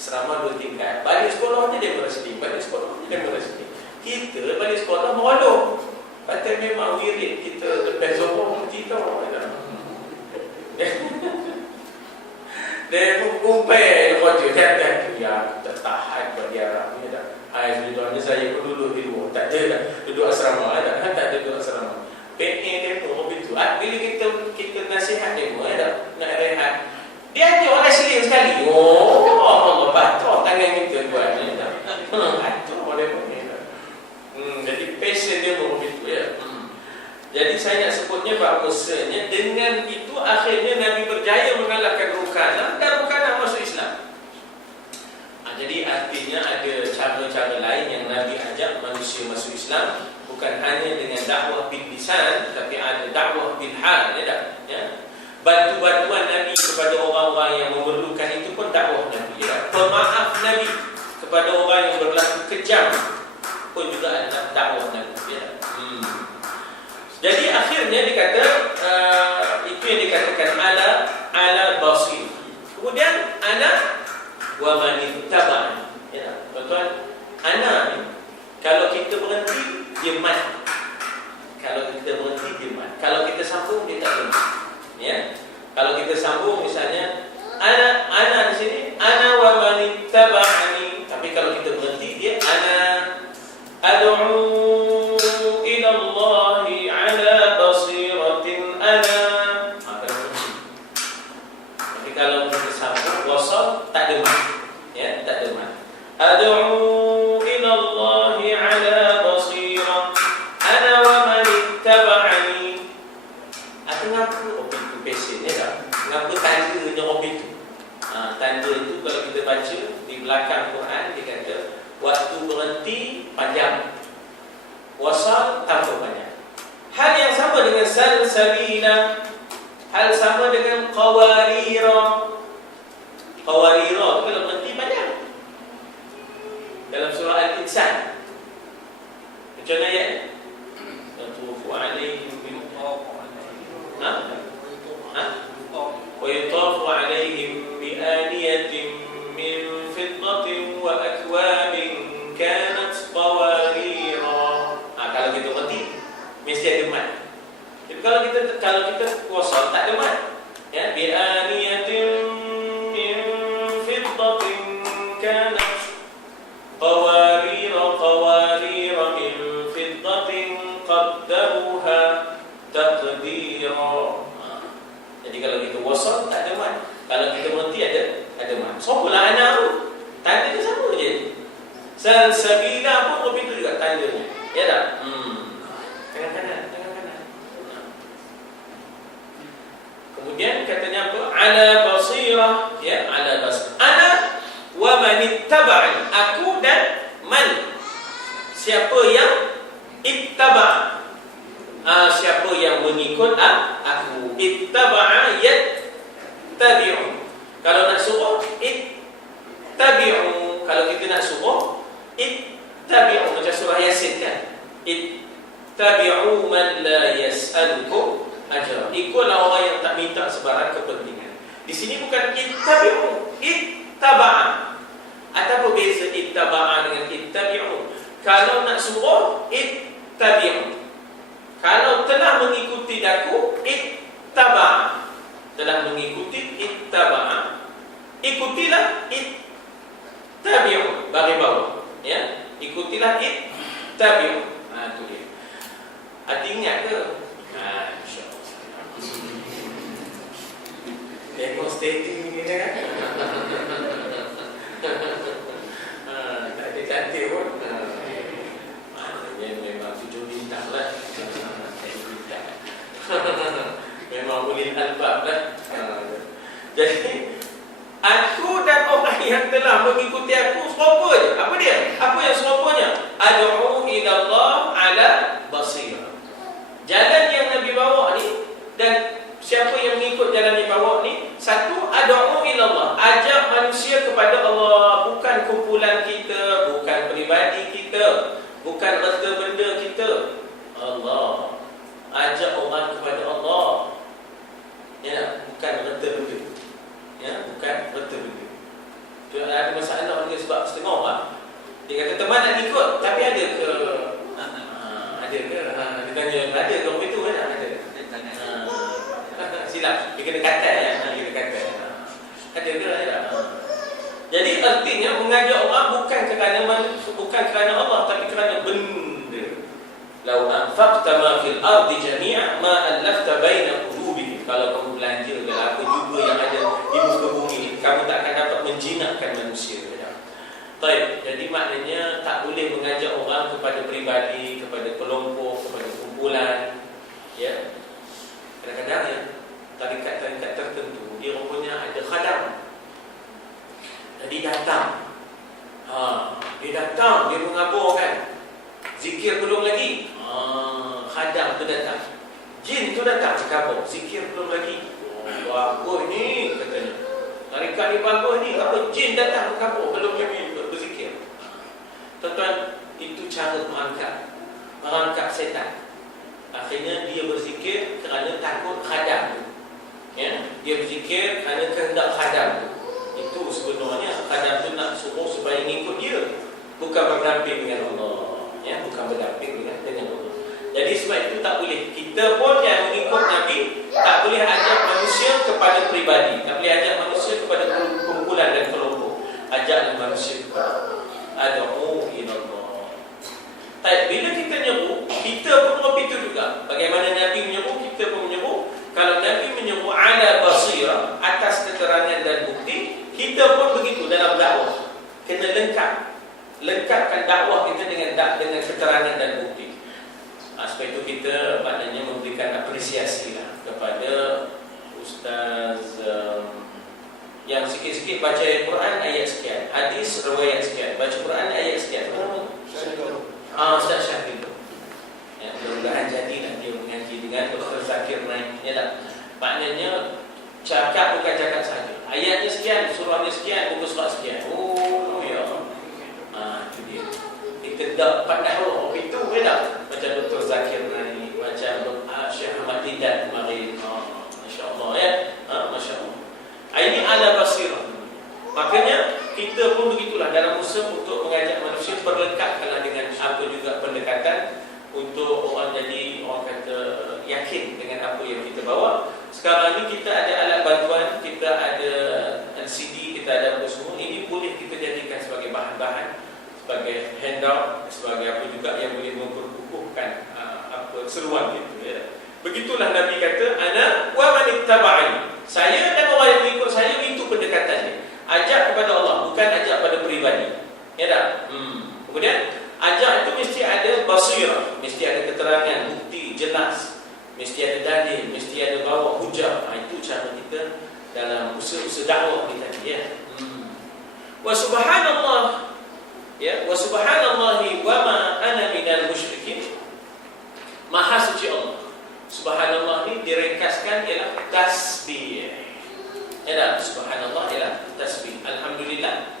Asrama 2 tingkat. Balik sekolah dia wrestling. Balik sekolah dia wrestling. Kita balik sekolah merolong. Kata memang wirid kita lepas zohor kita. Dia pun kumpul kerja dan dia tak tahan berdiarah ni dah. Sebenarnya saya pun duduk di luar. Tak ada dah. Duduk asrama dah. Tak ada duduk asrama. PA demo begitu. Bila kita nasihat demo dah nak rehat. Dia ada orang wrestling sekali. Jadi saya nak sebutnya bahawasanya dengan itu akhirnya Nabi berjaya mengalahkan Rukanah dan Rukanah masuk Islam. Jadi artinya ada cara-cara lain yang Nabi ajak manusia masuk Islam, bukan hanya dengan dakwah bil lisan, tapi ada dakwah bil hal, ya tak? Ya. Bantu-bantuan Nabi kepada orang-orang yang memerlukan itu pun dakwah Nabi, ya. Pemaaf Nabi kepada orang yang berlaku kejam pun juga adalah dakwah Nabi, ya. Jadi akhirnya dikata itu yang dikatakan ala basir. Kemudian ana wa man ittaba'ani. Ya, tuan-tuan, ana ni kalau kita berhenti dia mat. Kalau kita berhenti dia mat. Kalau kita sambung dia tak berhenti. Ya. Kalau kita sambung misalnya ana di sini ana wa man ittaba'ani. Tapi kalau kita berhenti dia ana ad'u ila Allah ala basiratin ana. Tapi kalau kita sambung wasal tak ada mat. Ya, tak ada mat. Ad'u ila Allah ala basirah ana wa man ittaba'ani. Ngapu itu pesennya tak? Ngapu tandanya itu. Tanda itu kalau kita baca di belakang Quran dia kata waktu berhenti panjang, wasal tanpa panjang. Hal yang sama dengan salsalina, hal sama dengan qawarira. Qawarira itu kalau berhenti panjang. Dalam surah Al-Insan. Macam mana ayat? Yatufu alaihim bil ويطاف عليهم بآنية من فضة وأكواب كانت قواريرا. Kalau kita berhenti mesti ada mat. Tapi kalau kita wasal tak ada mat. Ya, bi'aniyatin min fiddatin kanat qawarira min fiddatin qaddaruha taqdira. Jadi kalau kita wasal tak ada mat. Kalau kita berhenti ada mat. Sopalah anak tu. Tanda dia sama je. Salsabila pun begitu juga tandanya. Ya tak? Tangan kanan. Kemudian katanya apa? Ala basirah. Ya, ala basirah. Ana wa man ittaba'ani. Aku dan man. Siapa yang ittaba'. Siapa yang mengikut aku. Ittaba'a yattabi'u. Kalau nak suruh ittabi'u. Kalau kita nak suruh ittabi'u. Macam surah Yasin kan. Ittabi'u man la yas'alukum ajra. Ikutlah orang yang tak minta sebarang kepentingan. Di sini bukan ittabi'u, ittaba'a. Apa beza ittaba'a dengan ittabi'u? Kalau nak suruh ittabi'u. Kalau telah mengikuti daku, ittaba'. Telah mengikuti, ittaba'a. Ikutilah, ittabi'u. Bagi bawah. Ya, ikutilah, ittabi'u. Itu dia. Hati ingat ke? InsyaAllah. Demonstrating ni kan? Tak ada cantik pun. Memang 7 bintang lah. Memang ulil albab lah. Jadi aku dan orang yang telah mengikuti aku serupa je. Apa dia? Apa yang serupanya? Ad'u ila Allah ala basirah. Jalan yang Nabi bawa ni, dan siapa yang mengikut jalan yang bawa ni, satu, ad'u ila Allah, ajak manusia kepada Allah, bukan kumpulan kita, bukan peribadi kita, bukan harta benda kita. Allah ajak orang kepada Allah. Ya, bukan harta benda. Ya, bukan harta benda. Dia ada masalah dia sebab setengah orang dia kata teman nak ikut, tapi ada ke? Ada ke? Dia tanya ada ke orang itu kan? Ada. Silap. Dia kena kata ya. Dia kena kata. Ada ke? Ada. Jadi artinya mengajak orang bukan kerana Allah, tapi kerana benda. Lau anfaqta ma fil ardi jami'a ma allafta baina qulubihim. Kalau kamu belanja dalam apa juga yang ada di muka bumi ini, kamu tak akan dapat menjinakkan manusia. Baik, jadi maknanya tak boleh mengajak orang kepada peribadi, kepada kelompok, kepada kumpulan. datang. Jin tu datang ke kampung, zikir belum lagi. Oh, bagus ni katanya. Tarikat ni bagus ni, apa jin datang ke kampung belum lagi berzikir. Tuan-tuan, itu cara mengangkat setan. Akhirnya dia berzikir kerana takut khadam. Ya, dia berzikir kerana kehendak khadam. Itu sebenarnya khadam tu nak suruh supaya ngikut dia, bukan berdamping dengan Allah. Ya, bukan berdamping dengan Allah. Jadi sebab itu tak boleh. Kita pun yang mengikut Nabi tak boleh ajak manusia kepada pribadi, tak boleh ajak manusia kepada kumpulan dan kelompok. Ajaklah manusia kepada ad'u ila Allah. Tapi bila kita menyeru, kita pun begitu juga. Bagaimana Nabi menyeru, kita pun menyeru. Kalau Nabi menyeru ala basirah, atas keterangan dan bukti, kita pun begitu dalam dakwah. Kena lengkapkan dakwah kita dengan keterangan dan bukti. Sebab itu kita maknanya memberikan apresiasi lah kepada Ustaz yang sikit-sikit baca Quran ayat sekian, hadis riwayat sekian, baca Quran ayat sekian. Ustaz Syahid. Ya, mudah-mudahan jadilah dia mengaji dengan Dr. Zakir Naik. Ya tak? Maknanya cakap bukan cakap saja. Ayatnya sekian, surahnya sekian, buku surat sekian. Oh ya. Itu dia. Kita tak pandai itu ya tak? Macam Dr. Zakir Naik, macam Syekh Ahmad Didat kemarin. Masya-Allah ya. Masya-Allah. Ini ala basirah. Makanya kita pun begitulah dalam usaha untuk mengajak manusia, perlengkapkanlah dengan apa juga pendekatan untuk orang jadi orang kata yakin dengan apa yang kita bawa. Sekarang ni kita ada alat bantuan, kita ada LCD, kita ada apa semua. Ini boleh kita jadikan sebagai bahan-bahan, sebagai handout, sebagai apa juga yang boleh memperkukuhkan apa seruan itu ya. Begitulah Nabi kata, ana wa man ittaba'ani. Saya dan orang yang mengikut saya, itu pendekatannya. Ajak kepada Allah, bukan ajak pada peribadi. Ya tak? Kemudian ajak itu mesti ada basirah, mesti ada keterangan, bukti jelas, mesti ada dalil, mesti ada bawa hujah. Itu cara kita dalam usaha dakwah kita ya. Wa subhanallah ya, wa subhanallahi wa ma ana minal musyrikin. Maha suci Allah. Subhanallah ini diringkaskan ialah tasbih. Ya, subhanallah ialah tasbih. Alhamdulillah.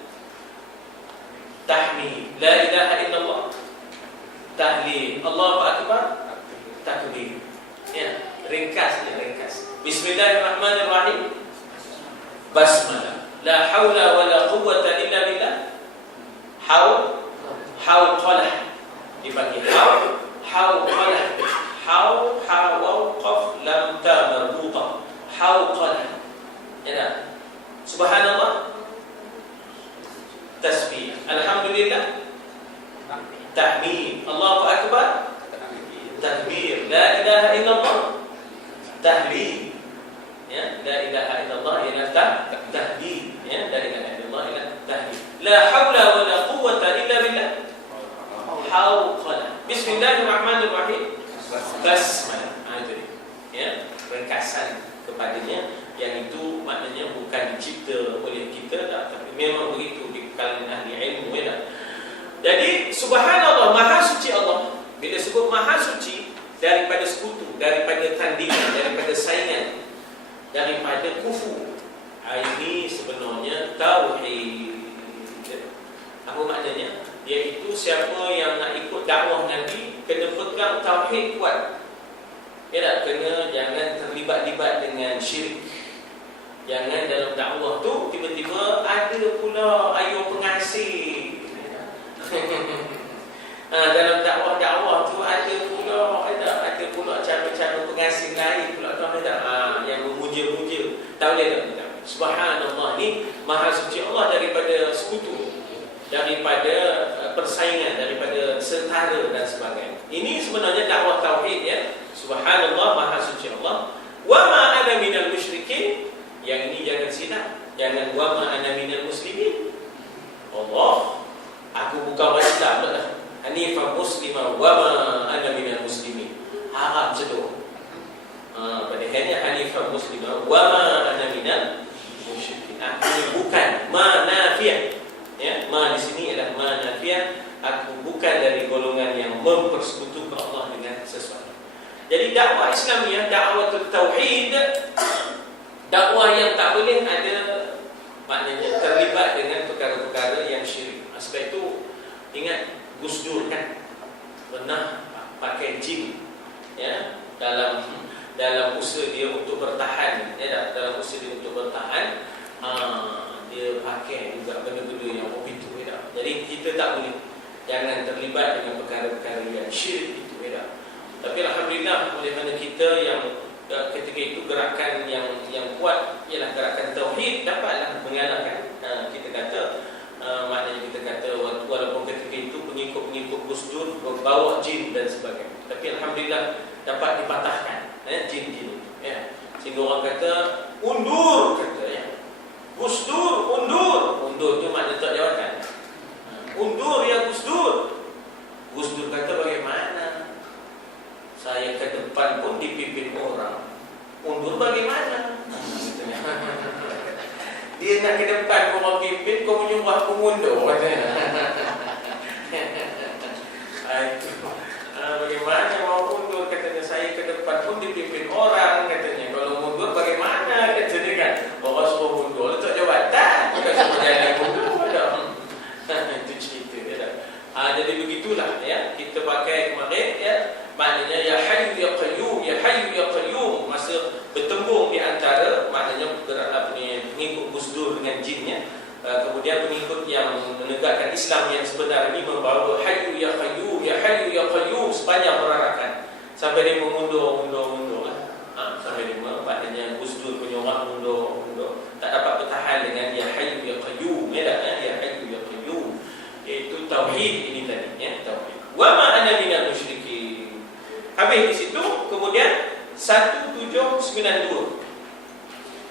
Tahmid. La ilaha illallah. Tahlil. Allahu akbar. Takbir. Ya, ringkas. Bismillahirrahmanirrahim. Basmalah. La haula wa la quwwata illa billah. Hawqalah. Dibagi hawqalah. Waqaf lam ta marbuta. Hawqalah. Ya. Subhanallah. Tasbih. Alhamdulillah. Tahmid. Allahu akbar. Takbir. La ilaha illallah. Tahlil. Ya, la ilaha illallah ialah tahlil. Ya, la ilaha illallah ialah tahlil. La haula wa la quwwata illa billah. Hawqalah. Bismillahirrahmanirrahim. Basmalah. Itu dia. Ya, ringkasan kepadanya, yang itu maknanya bukan dicipta oleh kita tak, tapi memang begitu di kalangan ahli ilmu ya. Jadi subhanallah, maha suci Allah. Bila sebut maha suci, daripada sekutu, daripada tandingan, daripada saingan, daripada kufu. Ini sebenarnya tauhid. Apa maknanya? Iaitu siapa yang nak ikut dakwah Nabi kena pegang tauhid kuat. Ya tak? Kena jangan terlibat-libat dengan syirik. Jangan dalam dakwah tu tiba-tiba ada pula ayuh pengasih. Dalam dakwah tu ada pula cara-cara pengasih lain pula yang memuja-muja. Tak boleh tak? Subhanallah, ni maha suci Allah daripada sekutu, daripada persaingan, daripada setara dan sebagainya. Ini sebenarnya dakwah tauhid ya. Subhanallah, maha suci Allah. Wa ma ana minal musyrikin. Yang ini jangan silap. Jangan wa ma ana minal muslimin. Allah, aku bukan Islam dah. Hanifah muslimah wa ma ana minal muslimin. Haram sedoh. Padahalnya hanifah muslimah wa ma ana minal musyrikin. Aku bukan ma nafiyah. Ya, ma di sini adalah ma nafiyah. Aku bukan dari golongan yang mempersekutukan Allah dengan sesuatu. Jadi Jadi dakwah Islamiah, dakwah tauhid, dakwah yang tak boleh ada maknanya terlibat dengan perkara-perkara yang syirik. Sebab itu ingat Gus Dur kan pernah pakai jin ya dalam usaha dia untuk bertahan ya, dalam usaha dia untuk bertahan dia pakai juga benda-benda yang begitu ya. Jadi kita tak boleh, jangan terlibat dengan perkara-perkara yang syirik itu ya. Tapi alhamdulillah oleh mana kita yang ketika itu gerakan yang kuat ialah gerakan tauhid dapatlah mengalahkan kita kata maknanya kita kata walaupun ketika itu pengikut-pengikut Gus Dur bawa jin dan sebagainya, tapi alhamdulillah dapat dipatahkan jin-jin ya. Sehingga orang kata undur, kata ya Gus Dur undur tu maknanya tak jawatan. Undur ya Gus Dur. Gus Dur kata bagaimana? Saya ke depan pun dipimpin orang. Undur bagaimana? Dia nak ke depan orang pimpin, kau menyuruh aku mundur katanya. Bagaimana mau mundur katanya, saya ke depan pun dipimpin orang katanya. Kalau mundur bagaimana katanya kan? Orang suruh mundur tak jawatan. Bukan suruh jalan mundur. Itu cerita dia. Jadi begitulah ya, kita pakai kemarin ya, maknanya ya hayyu ya qayyum, ya hayyu ya qayyum, masa bertembung di antara maknanya pengikut Gus Dur dengan jinnya, kemudian pengikut yang menegakkan Islam yang sebenar ini membawa hayyu ya qayyum, ya hayyu ya qayyum sepanjang perarakan sampai dia mundur lah. Sampai dia maknanya Gus Dur punya orang mundur, tak dapat bertahan dengan ya hayyu ya qayyum ya, ya hayyu ya qayyum. Itu tauhid ini tadi ya, tauhid. Wa ma ana minal musyrikin. Habis di situ kemudian 1792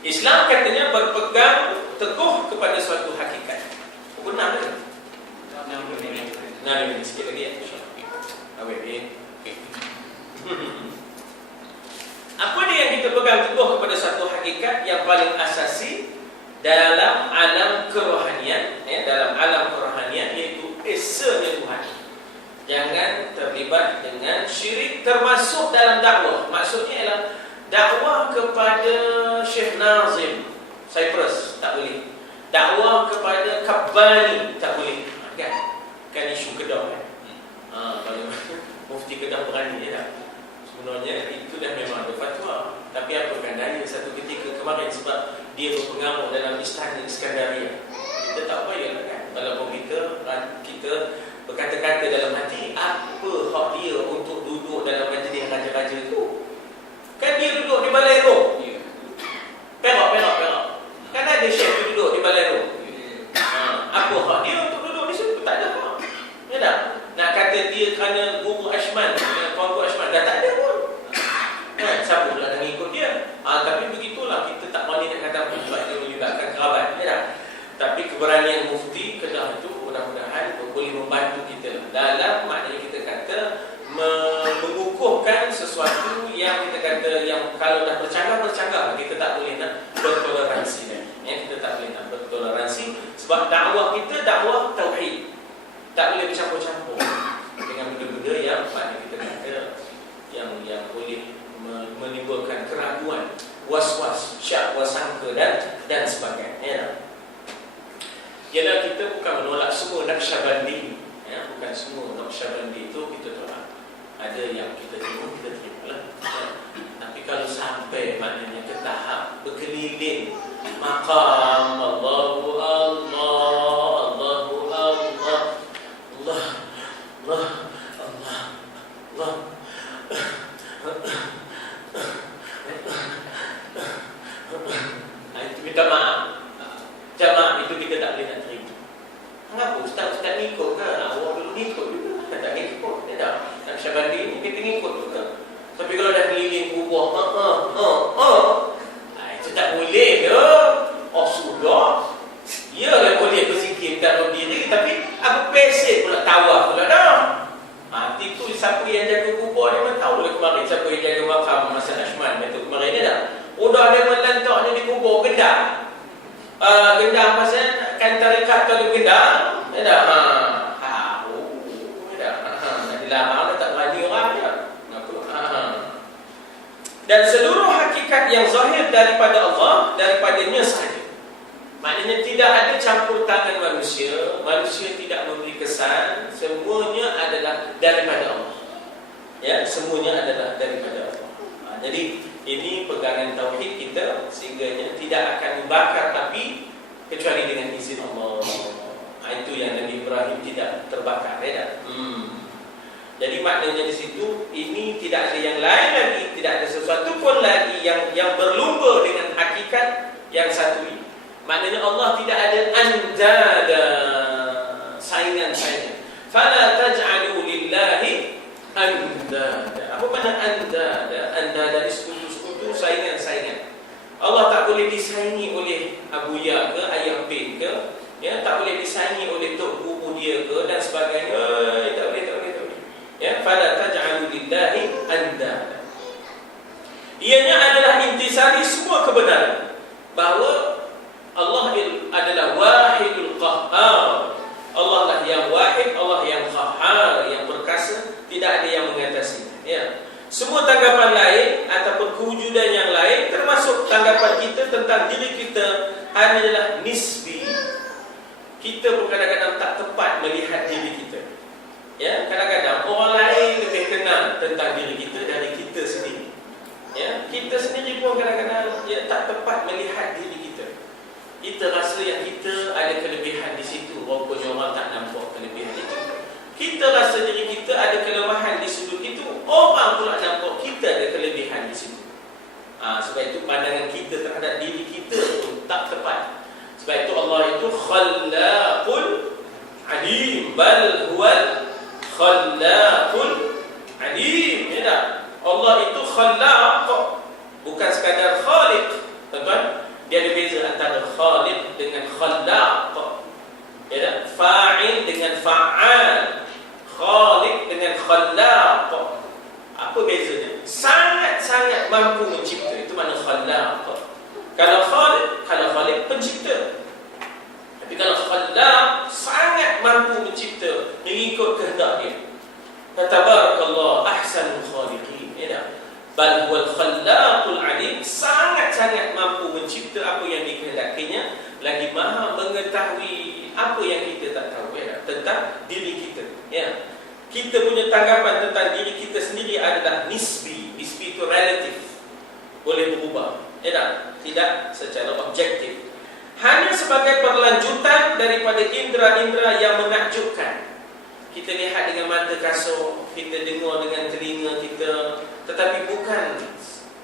Islam katanya berpegang teguh kepada suatu hakikat. Benar tak? Nah, ini sikit lagi ya. Apa dia yang kita pegang teguh kepada satu hakikat yang paling asasi dalam alam kerohanian ya, dalam alam kerohanian, iaitu esanya Tuhan. Jangan terlibat dengan syirik, termasuk dalam dakwah. Maksudnya ialah dakwah kepada Syekh Nazim Cyprus tak boleh, dakwah kepada Kabbani tak boleh kan isu Kedah kan. Kalau Mufti Kedah berani ya tak? Sebenarnya itu dah memang ada fatwa, tapi apa kan daya satu ketika kemarin sebab dia berpengaruh dalam istana Iskandaria, kita tak payah kan. Walaupun kita berkata-kata dalam hati, apa hak dia untuk duduk dalam majlis raja-raja itu? Kan dia duduk di balai roh. Perak. Kan ada syekh duduk di balai roh. Apa hak dia untuk duduk di situ? Tak ada hak. Ya tak? Nak kata dia kerana guru Ashman, tuanku Ashman, dah tak ada pun. Siapa pula nak ikut dia? Tapi begitulah, kita tak boleh nak kata sebab dia melibatkan kerabat. Ya tak? Tapi keberanian Mufti Kedah itu mudah-mudahan boleh membantu kita dalam maknanya kita kata mengukuhkan sesuatu yang kita kata yang kalau dah bercanggah kita tak boleh nak bertoleransi ya, kita tak boleh nak bertoleransi sebab dakwah kita dakwah tauhid, tak boleh bercampur-campur dengan benda-benda yang maknanya kita kata yang boleh menimbulkan keraguan, was-was, syak wasangka dan sebagainya. Ialah kita bukan menolak semua Naqsyabandi ya, bukan semua Naqsyabandi itu kita tolak. Ada yang kita terima lah ya. Tapi kalau sampai maknanya ke tahap berkeliling maqam Allahu Allah itu minta maaf. Jamaah itu kita tak boleh nak terima. Kenapa? Ustaz ni ikut ke? Orang dulu ikut juga. Tak ikut. Dia tak. Naqsyabandi ni kita ikut juga. Tapi kalau dah keliling kubur, itu tak boleh ke? Sudah. Ya lah boleh berzikir dalam diri, tapi apa peset pula tawaf pula dah. Itu siapa yang jaga kubur ni memang tahu lah kemarin. Siapa yang jaga makam Hasan Ashman itu kemarin ni dah. Udah ada melantaknya di kubur Kedah. Gendah pasal kan tarekat kalau gendah dah nak dilarang dah tak berani orang dia. Kenapa? Dan seluruh hakikat yang zahir daripada Allah, daripadanya sahaja. Maknanya tidak ada campur tangan manusia. Manusia tidak memberi kesan. Semuanya adalah daripada Allah. Ya, semuanya adalah daripada Allah. Jadi ini pegangan tauhid kita, sehingga tidak akan membakar api kecuali dengan izin Allah. Itu yang Nabi Ibrahim tidak terbakar, ya. Jadi maknanya di situ, ini tidak ada yang lain lagi, tidak ada sesuatu pun lagi yang berlumba dengan hakikat yang satu ini. Maknanya Allah tidak ada andada, saingan-saingan. Fala taj'alu lillahi andada. Apa makna andada? Andada di sekutu-sekutu, saingan-saingan. Allah tak boleh disaingi oleh Abu Ya ke, Ayah Bin ke, ya, tak boleh disaingi oleh tok guru dia ke dan sebagainya. Tak boleh. Ya, fala taj'alu lillahi andada. Ianya adalah intisari semua kebenaran, bahawa Allah adalah wahidul qahhar. Allah lah yang wahid, Allah yang qahhar, yang perkasa, tidak ada yang mengatasinya. Ya. Semua tanggapan lain ataupun kewujudan yang lain, termasuk tanggapan kita tentang diri kita, adalah nisbi. Kita pun kadang-kadang tak tepat melihat diri kita. Ya, kadang-kadang orang lain lebih kenal tentang diri kita dari kita sendiri. Ya, kita sendiri pun kadang-kadang tak tepat melihat diri kita. Kita rasa yang kita ada kelebihan di situ, walaupun orang tak nampak kelebihan itu. Kita rasa diri kita ada kelemahan di sudut itu, orang pula nampak kita ada kelebihan di situ. Sebab itu pandangan kita terhadap diri kita pun tak tepat. Sebab itu Allah itu khallaqul alim, bal huwal khallaqul alim. Ya tak? Allah itu khallaq, bukan sekadar khaliq. Tuan-tuan, dia ada beza antara khaliq dengan khallaq. Ya tak? Fa'il dengan fa'al, khaliq dengan khallaq. Apa bezanya? Sangat-sangat mampu mencipta. Itu makna khallaq. Kalau khaliq pencipta. Tapi kalau khallaq, sangat mampu mencipta mengikut kehendak dia. Tabarakallah ahsanul khaliqin. Ya, bal huwal khallaqul alim, sangat-sangat mampu mencipta apa yang dikehendakinya, lagi maha mengetahui apa yang kita tak tahu, ya, tentang diri kita. Ya. Kita punya tanggapan tentang diri kita sendiri adalah nisbi. Nisbi itu relatif, boleh berubah. Ya tak? Tidak secara objektif. Hanya sebagai perlanjutan daripada indera-indera yang menakjubkan. Kita lihat dengan mata kasar, kita dengar dengan telinga kita, tetapi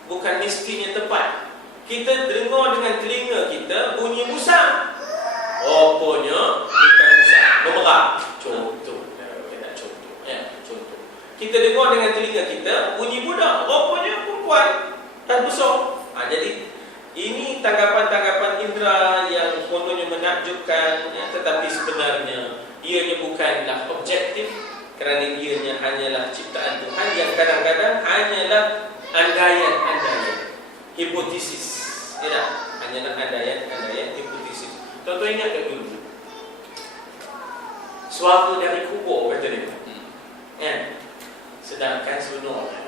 bukan mestinya tepat. Kita dengar dengan telinga kita bunyi musang, rupanya bukan musang, memerah. Contoh. Kita dengar dengan telinga kita bunyi budak, rupanya perempuan dan besar. Jadi ini tanggapan-tanggapan indera yang kononnya menakjubkan, ya, tetapi sebenarnya ianya bukanlah objektif, kerana ianya hanyalah ciptaan Tuhan yang kadang-kadang hanyalah andaian-andaian, hipotesis. Tidak, hanyalah andaian-andaian, hipotesis. Tuan-tuan ingat tak dulu suara dari kubur, kata dia. Ya. Sedangkan sebenarnya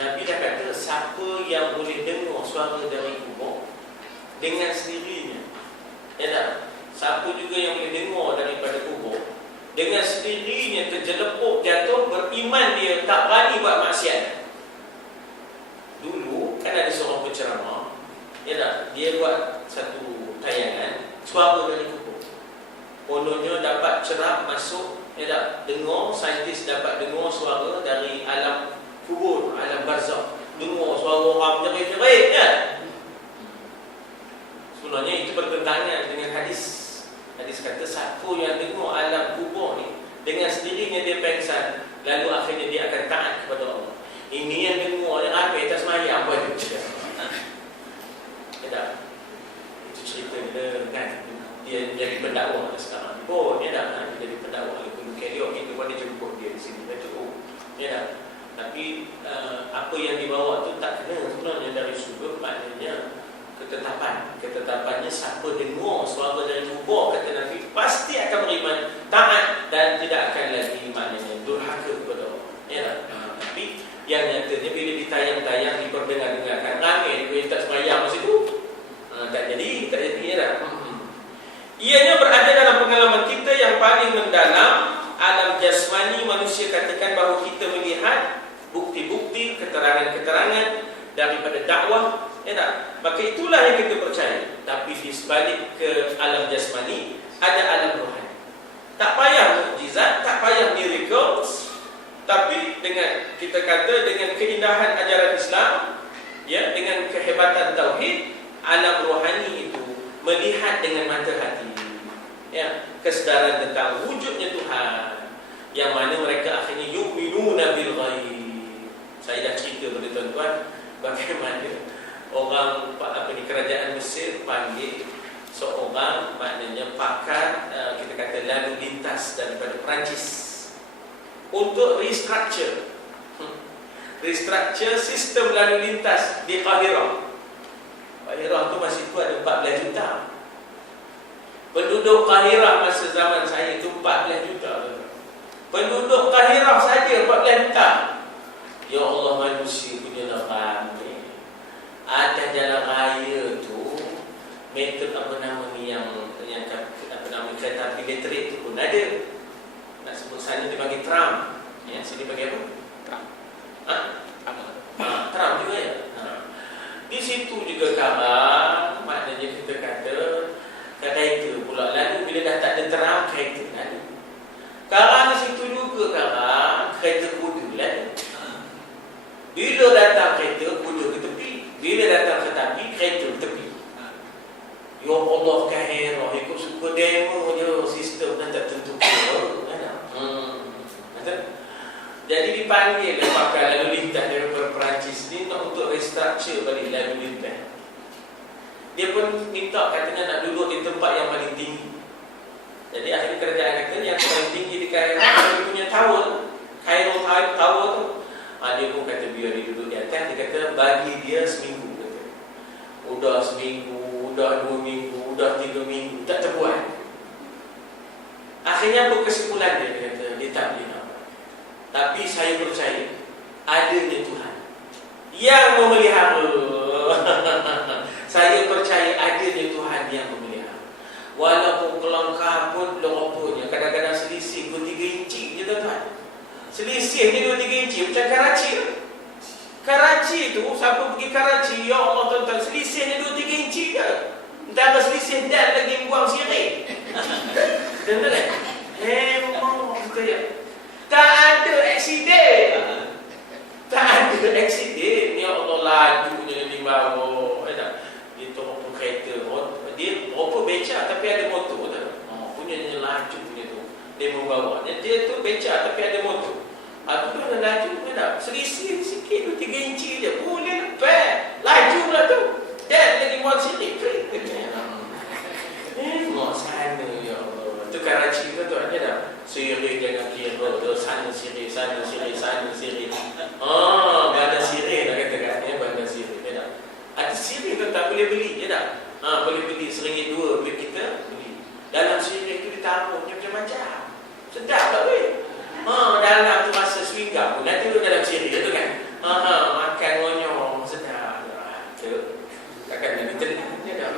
Nabi dah kata, siapa yang boleh dengar suara dari kubur dengan sendirinya, ya tak? Siapa juga yang boleh dengar daripada kubur dengan sendirinya, terjelepuk jatuh, beriman dia, tak berani buat maksiat. Dulu kan ada seorang penceramah, ya tak? Dia buat satu tayangan suara dari kubur. Kononnya dapat cerap masuk, ya tak? Dengar, saintis dapat dengar suara dari alam kubur, alam barzakh. Dengar suara orang jerit-jerit, ya? Sebenarnya itu bertentangan dengan hadis. Hadis kata, siapa yang dengar alam kubur ni dengan sendirinya dia pengsan, lalu akhirnya dia akan taat kepada Allah. Ini yang dengar yang apa atas mayat, apa itu? Ya tak? Itu cerita dia kan, dia jadi pendakwa sekarang. Ya tak? Dia jadi pendakwa. Keliok itu pun dia jemput dia di sini. Ya tak? Tapi apa yang dibawa tu tak kena sebenarnya dari sudut maknanya ketetapannya siapa dengar suara dari kubur, kata Nabi, pasti akan beriman, taat, dan tidak akan lagi maknanya durhaka kepada Allah. Ya tak? Tapi yang nyatanya bila ditayang-tayang, diperdengarkan daripada dakwah, ya tak? Maka itulah yang kita percaya. Tapi di sebalik ke alam jasmani ada alam rohani. Tak payah mukjizat, tak payah miracles, tapi dengan kita kata dengan keindahan ajaran Islam, ya, dengan kehebatan tauhid, alam rohani itu melihat dengan mata hati, ya, kesedaran tentang wujudnya Tuhan, yang mana mereka akhirnya yu'minuna bil ghaib. Saya dah cerita kepada tuan-tuan bagaimana orang di kerajaan Mesir panggil seorang, maknanya pakar, kita kata lalu lintas daripada Perancis untuk restructure sistem lalu lintas di Kahirah. Kahirah tu masa itu ada 14 juta penduduk. Kahirah masa zaman saya itu 14 juta penduduk Kahirah saja 14 juta. Ya Allah, manusia punya lapang ni. Ada jalan raya tu, metode apa nama ni yang apa nama kereta api elektrik tu pun ada. Nak sebut sana dia bagi tram, ya, sini bagi apa? Tram juga ya. Di situ juga kawan, maknanya kita kata kereta pula lalu bila dah tak ada tram, kereta lalu. Kawan di situ juga kawan, kereta kuda lalu. Bila datang kereta, kuda ke tepi. Bila datang kereta api, kereta ke tepi. Ya Allah, Kahirah ikut suka demo je, sistem dan tak tentu. Jadi dipanggil pakar lalu lintas daripada Perancis ni untuk restructure balik lalu lintas. Dia pun minta katanya nak duduk di tempat yang paling tinggi. Jadi akhirnya kerajaan kata yang paling tinggi di Kairo, dia punya tower, Kairo Tower tu. Dia pun kata biar dia duduk di atas. Dia kata bagi dia seminggu, kata. Udah seminggu, udah 2 minggu, udah 3 minggu, tak terbuat. Akhirnya apa kesimpulan dia? Dia kata dia tak boleh nak. Tapi saya percaya adanya Tuhan yang memelihara. Saya percaya adanya Tuhan yang memelihara. Walaupun kelengkap pun lepasnya, kadang-kadang selisih 2-3 inci je tuan-tuan. Selisih ni 2-3 inci macam Karachi. Karachi tu, siapa pergi Karachi, ya Allah tuan-tuan, selisihnya 2-3 inci je. Entah selisih dan lagi buang sirih. Dengar tak? Allah kita ya. Tak ada aksiden. Tak ada aksiden. Ya Allah, lajunya di bawah. Dia tolong kereta. Dia berapa becak tapi ada motor tak? Punya laju punya tu. Dia membawa. Dia tu becak tapi ada motor. Aku tu ada laju tak? Selisih sikit 2-3 inci je. Boleh lepas. Laju pula tu. Dan lagi buat sini. Tengok sana ya Allah. Itu Karachi ke tu ada tak? Sirih jangan kira. Sana sirih, sana sirih, sana sirih. Bandar sirih nak kata kan? Bandar sirih. Ada sirih tu tak boleh beli, ya tak? Boleh beli RM1 2 duit kita beli. Dalam sirih tu ditaruh macam-macam. Sedap tak boleh? Dalam tu masa swingga pun nanti tu dalam sirih tu kan? Makan ngonyong sedap. Tu takkan nak ditelan je dah.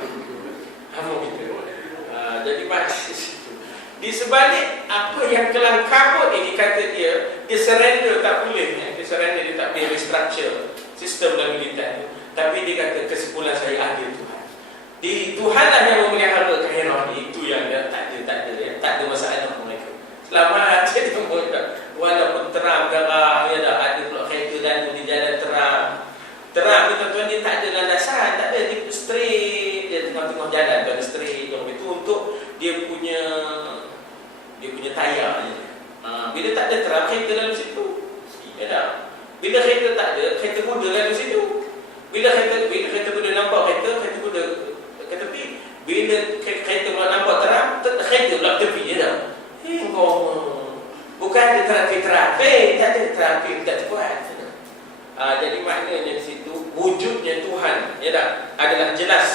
Jadi macam situ. Di sebalik apa yang kelam kabut ini, kata dia surrender tak boleh. Dia surrender, dia tak boleh restructure sistem lalu lintas. Tapi dia kata kesimpulan saya ada Tuhan. Tuhanlah yang memelihara Kahirah ni. Itu yang dia tak ada masalah mereka. Selamat jadi walaupun terang garah, ya dah ada pula kereta lalu di jalan terang. Terang ni tuan-tuan, dia tak ada landasan, tak ada, dia straight, dia tengah-tengah jalan tu ada straight. Itu untuk dia punya tayar je. Bila tak ada terang, kereta lalu situ. Ya dah. Bila kereta tak ada, kereta kuda lalu situ. Bila kereta kuda nampak kereta kuda ke tepi. Bila kereta pula nampak terang, kereta pula ke tepi je dah. Bukan ada trafik, tak ada trafik, tak terbuat. Jadi maknanya di situ wujudnya Tuhan, ya tak, adalah jelas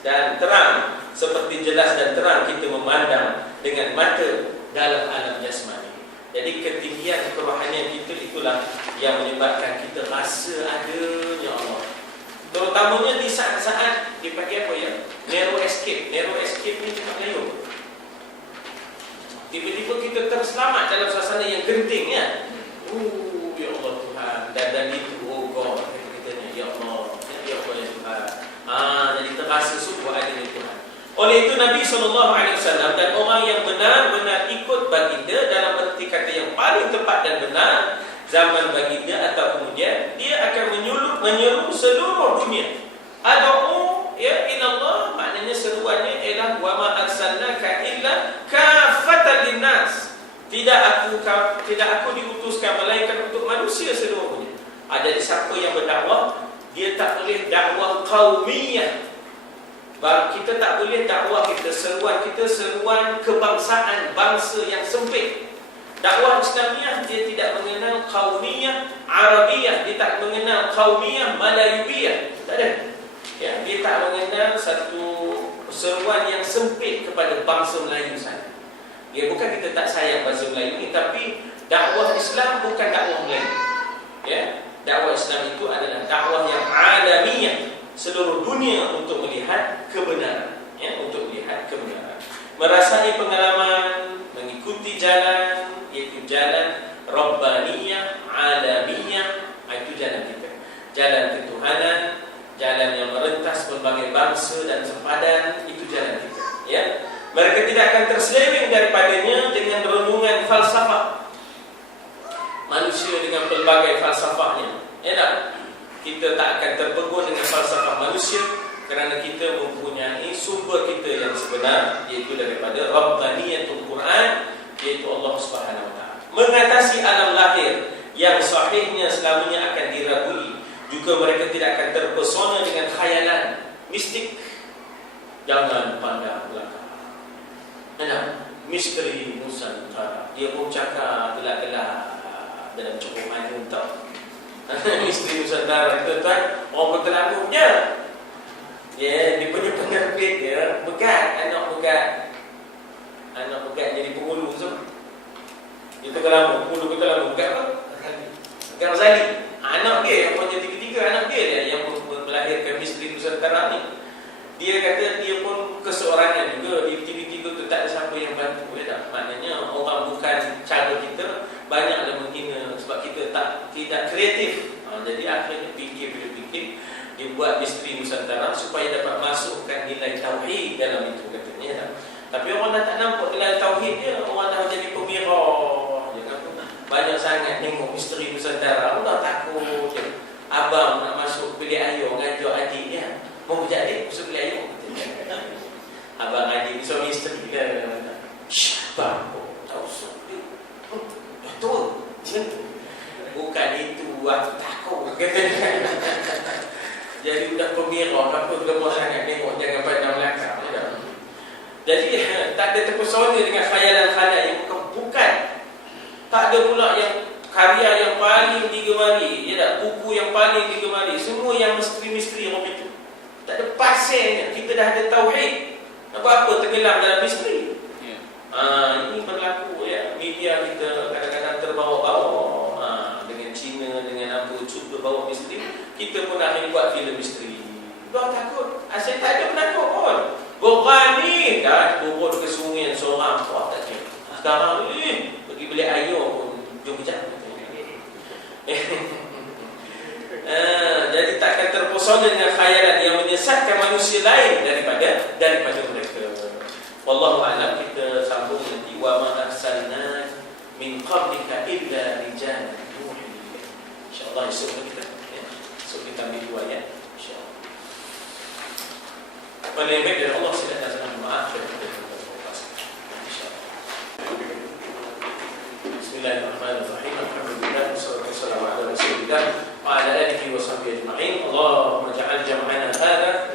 dan terang, seperti jelas dan terang kita memandang dengan mata dalam alam jasmani. Jadi ketinggian kerohanian kita itulah yang menyebabkan kita rasa adanya Allah. Terutamanya di saat-saat dipanggil apa ya? Narrow escape. Narrow escape ni cuma Melayu. Tiba-tiba kita terselamat dalam suasana yang genting ya. Ya Allah Tuhan. Dan itu, oh God, kita ni, ya Allah. Oleh itu Nabi SAW dan orang yang benar-benar ikut baginda dalam erti kata yang paling tepat dan benar zaman baginda atau kemudian, dia akan menyeru seluruh dunia. Ad'u ya ilallah, maknanya seruannya ialah wa ma arsalnaka illa kafatan linnas. Tidak aku diutuskan melainkan untuk manusia seluruhnya. Jadi siapa yang berdakwah, dia tak boleh dakwah qaumiyah. Kita tak boleh dakwah kita, seruan kita seruan kebangsaan, bangsa yang sempit. Dakwah Islamiah dia tidak mengenal qaumiyah Arabiyah, dia tak mengenal qaumiyah Malayuiyah. Tak ada. Ya, dia tak mengenal satu seruan yang sempit kepada bangsa Melayu saja. Ya, bukan kita tak sayang bangsa Melayu ni, tapi dakwah Islam bukan dakwah Melayu. Ya, dakwah Islam itu adalah dakwah yang alamiyah, seluruh dunia untuk melihat kebenaran, ya, untuk melihat kebenaran, merasai pengalaman, mengikuti jalan, iaitu jalan Rabbaniyah, Alamiyah. Itu jalan kita, jalan ketuhanan, jalan yang merentas berbagai bangsa dan sempadan. Itu jalan kita, ya. Mereka tidak akan terseleweng daripadanya dengan renungan falsafah manusia dengan pelbagai falsafahnya, ya tak? Kita tak akan terpegun dengan falsafah manusia kerana kita mempunyai sumber kita yang sebenar, iaitu daripada Rabbaniyatul Quran, iaitu Allah Subhanahu Wa Taala. Mengatasi alam lahir yang sahihnya selamanya akan diragui. Juga mereka tidak akan terpesona dengan khayalan mistik. Jangan pandang belakang. Misteri Nusantara, dia pun cakap gelak-gelak dalam cukup maju tau. Misteri Nusantara itu tuan, orang bertelamunya. Ya, dia punya penerbit dia begat, anak begat jadi penghulu semua. Itu kalau penghulu kita lama begat apa? Begat Razali. Anak dia yang punya tiga-tiga anak dia yang melahirkan Misteri Nusantara ni. Dia kata dia pun keseorangan juga. Di tiga-tiga tu tak ada siapa yang bantu, ya tak? Maknanya orang bukan cara kita, banyaklah menghina sebab kita tidak kreatif. Jadi akhirnya fikir, dia buat Misteri Nusantara supaya dapat masukkan nilai tauhid dalam itu, katanya, tak? Tapi orang dah tak nampak nilai tauhid dia, orang dah jadi pemirah. Banyak sangat tengok Misteri Nusantara, orang takut. Abang nak masuk bilik ayah ngajak adik dia, mau berjadi masuk bilik ayah. Abang adik ni suami isteri dia. Bang, tahu suami betul. Bukan itu, aku takut. Jadi budak pemirah, apa lemah sangat tengok, jangan pandang belakang. Jadi tak ada terpesona dengan khayalan-khayalan yang bukan. Tak ada pula yang karya yang paling digemari, ya tak? Buku yang paling digemari, semua yang misteri-misteri orang itu. Tak ada pasirnya. Kita dah ada tauhid. Nak buat apa tenggelam dalam misteri? Ini berlaku, ya. Media kita kadang-kadang terbawa-bawa dengan Cina, dengan apa, cuba bawa misteri. Kita pun akhirnya buat filem misteri. Orang takut. Asyik tak ada penakut pun. Berani dah turun ke sungai seorang. Wah, tak kira. Sekarang ni pergi beli air pun jom kejap. Jadi takkan terpesona dengan khayalan yang menyesatkan manusia lain daripada mereka. Wallahu a'lam. Kita sambung nanti. Wa ma arsalna min qablika illa rijalan nuhi. Insya-Allah esok kita ambil dua ayat, insya-Allah. Pada yang baik dari Allah, silakan saya mohon maaf dan kita insya-Allah. Bismillahirrahmanirrahim. Alhamdulillah wassalatu wassalamu ala Rasulillah wa ala alihi wa sahbihi ajma'in. Allahumma ja'al jam'ana hadha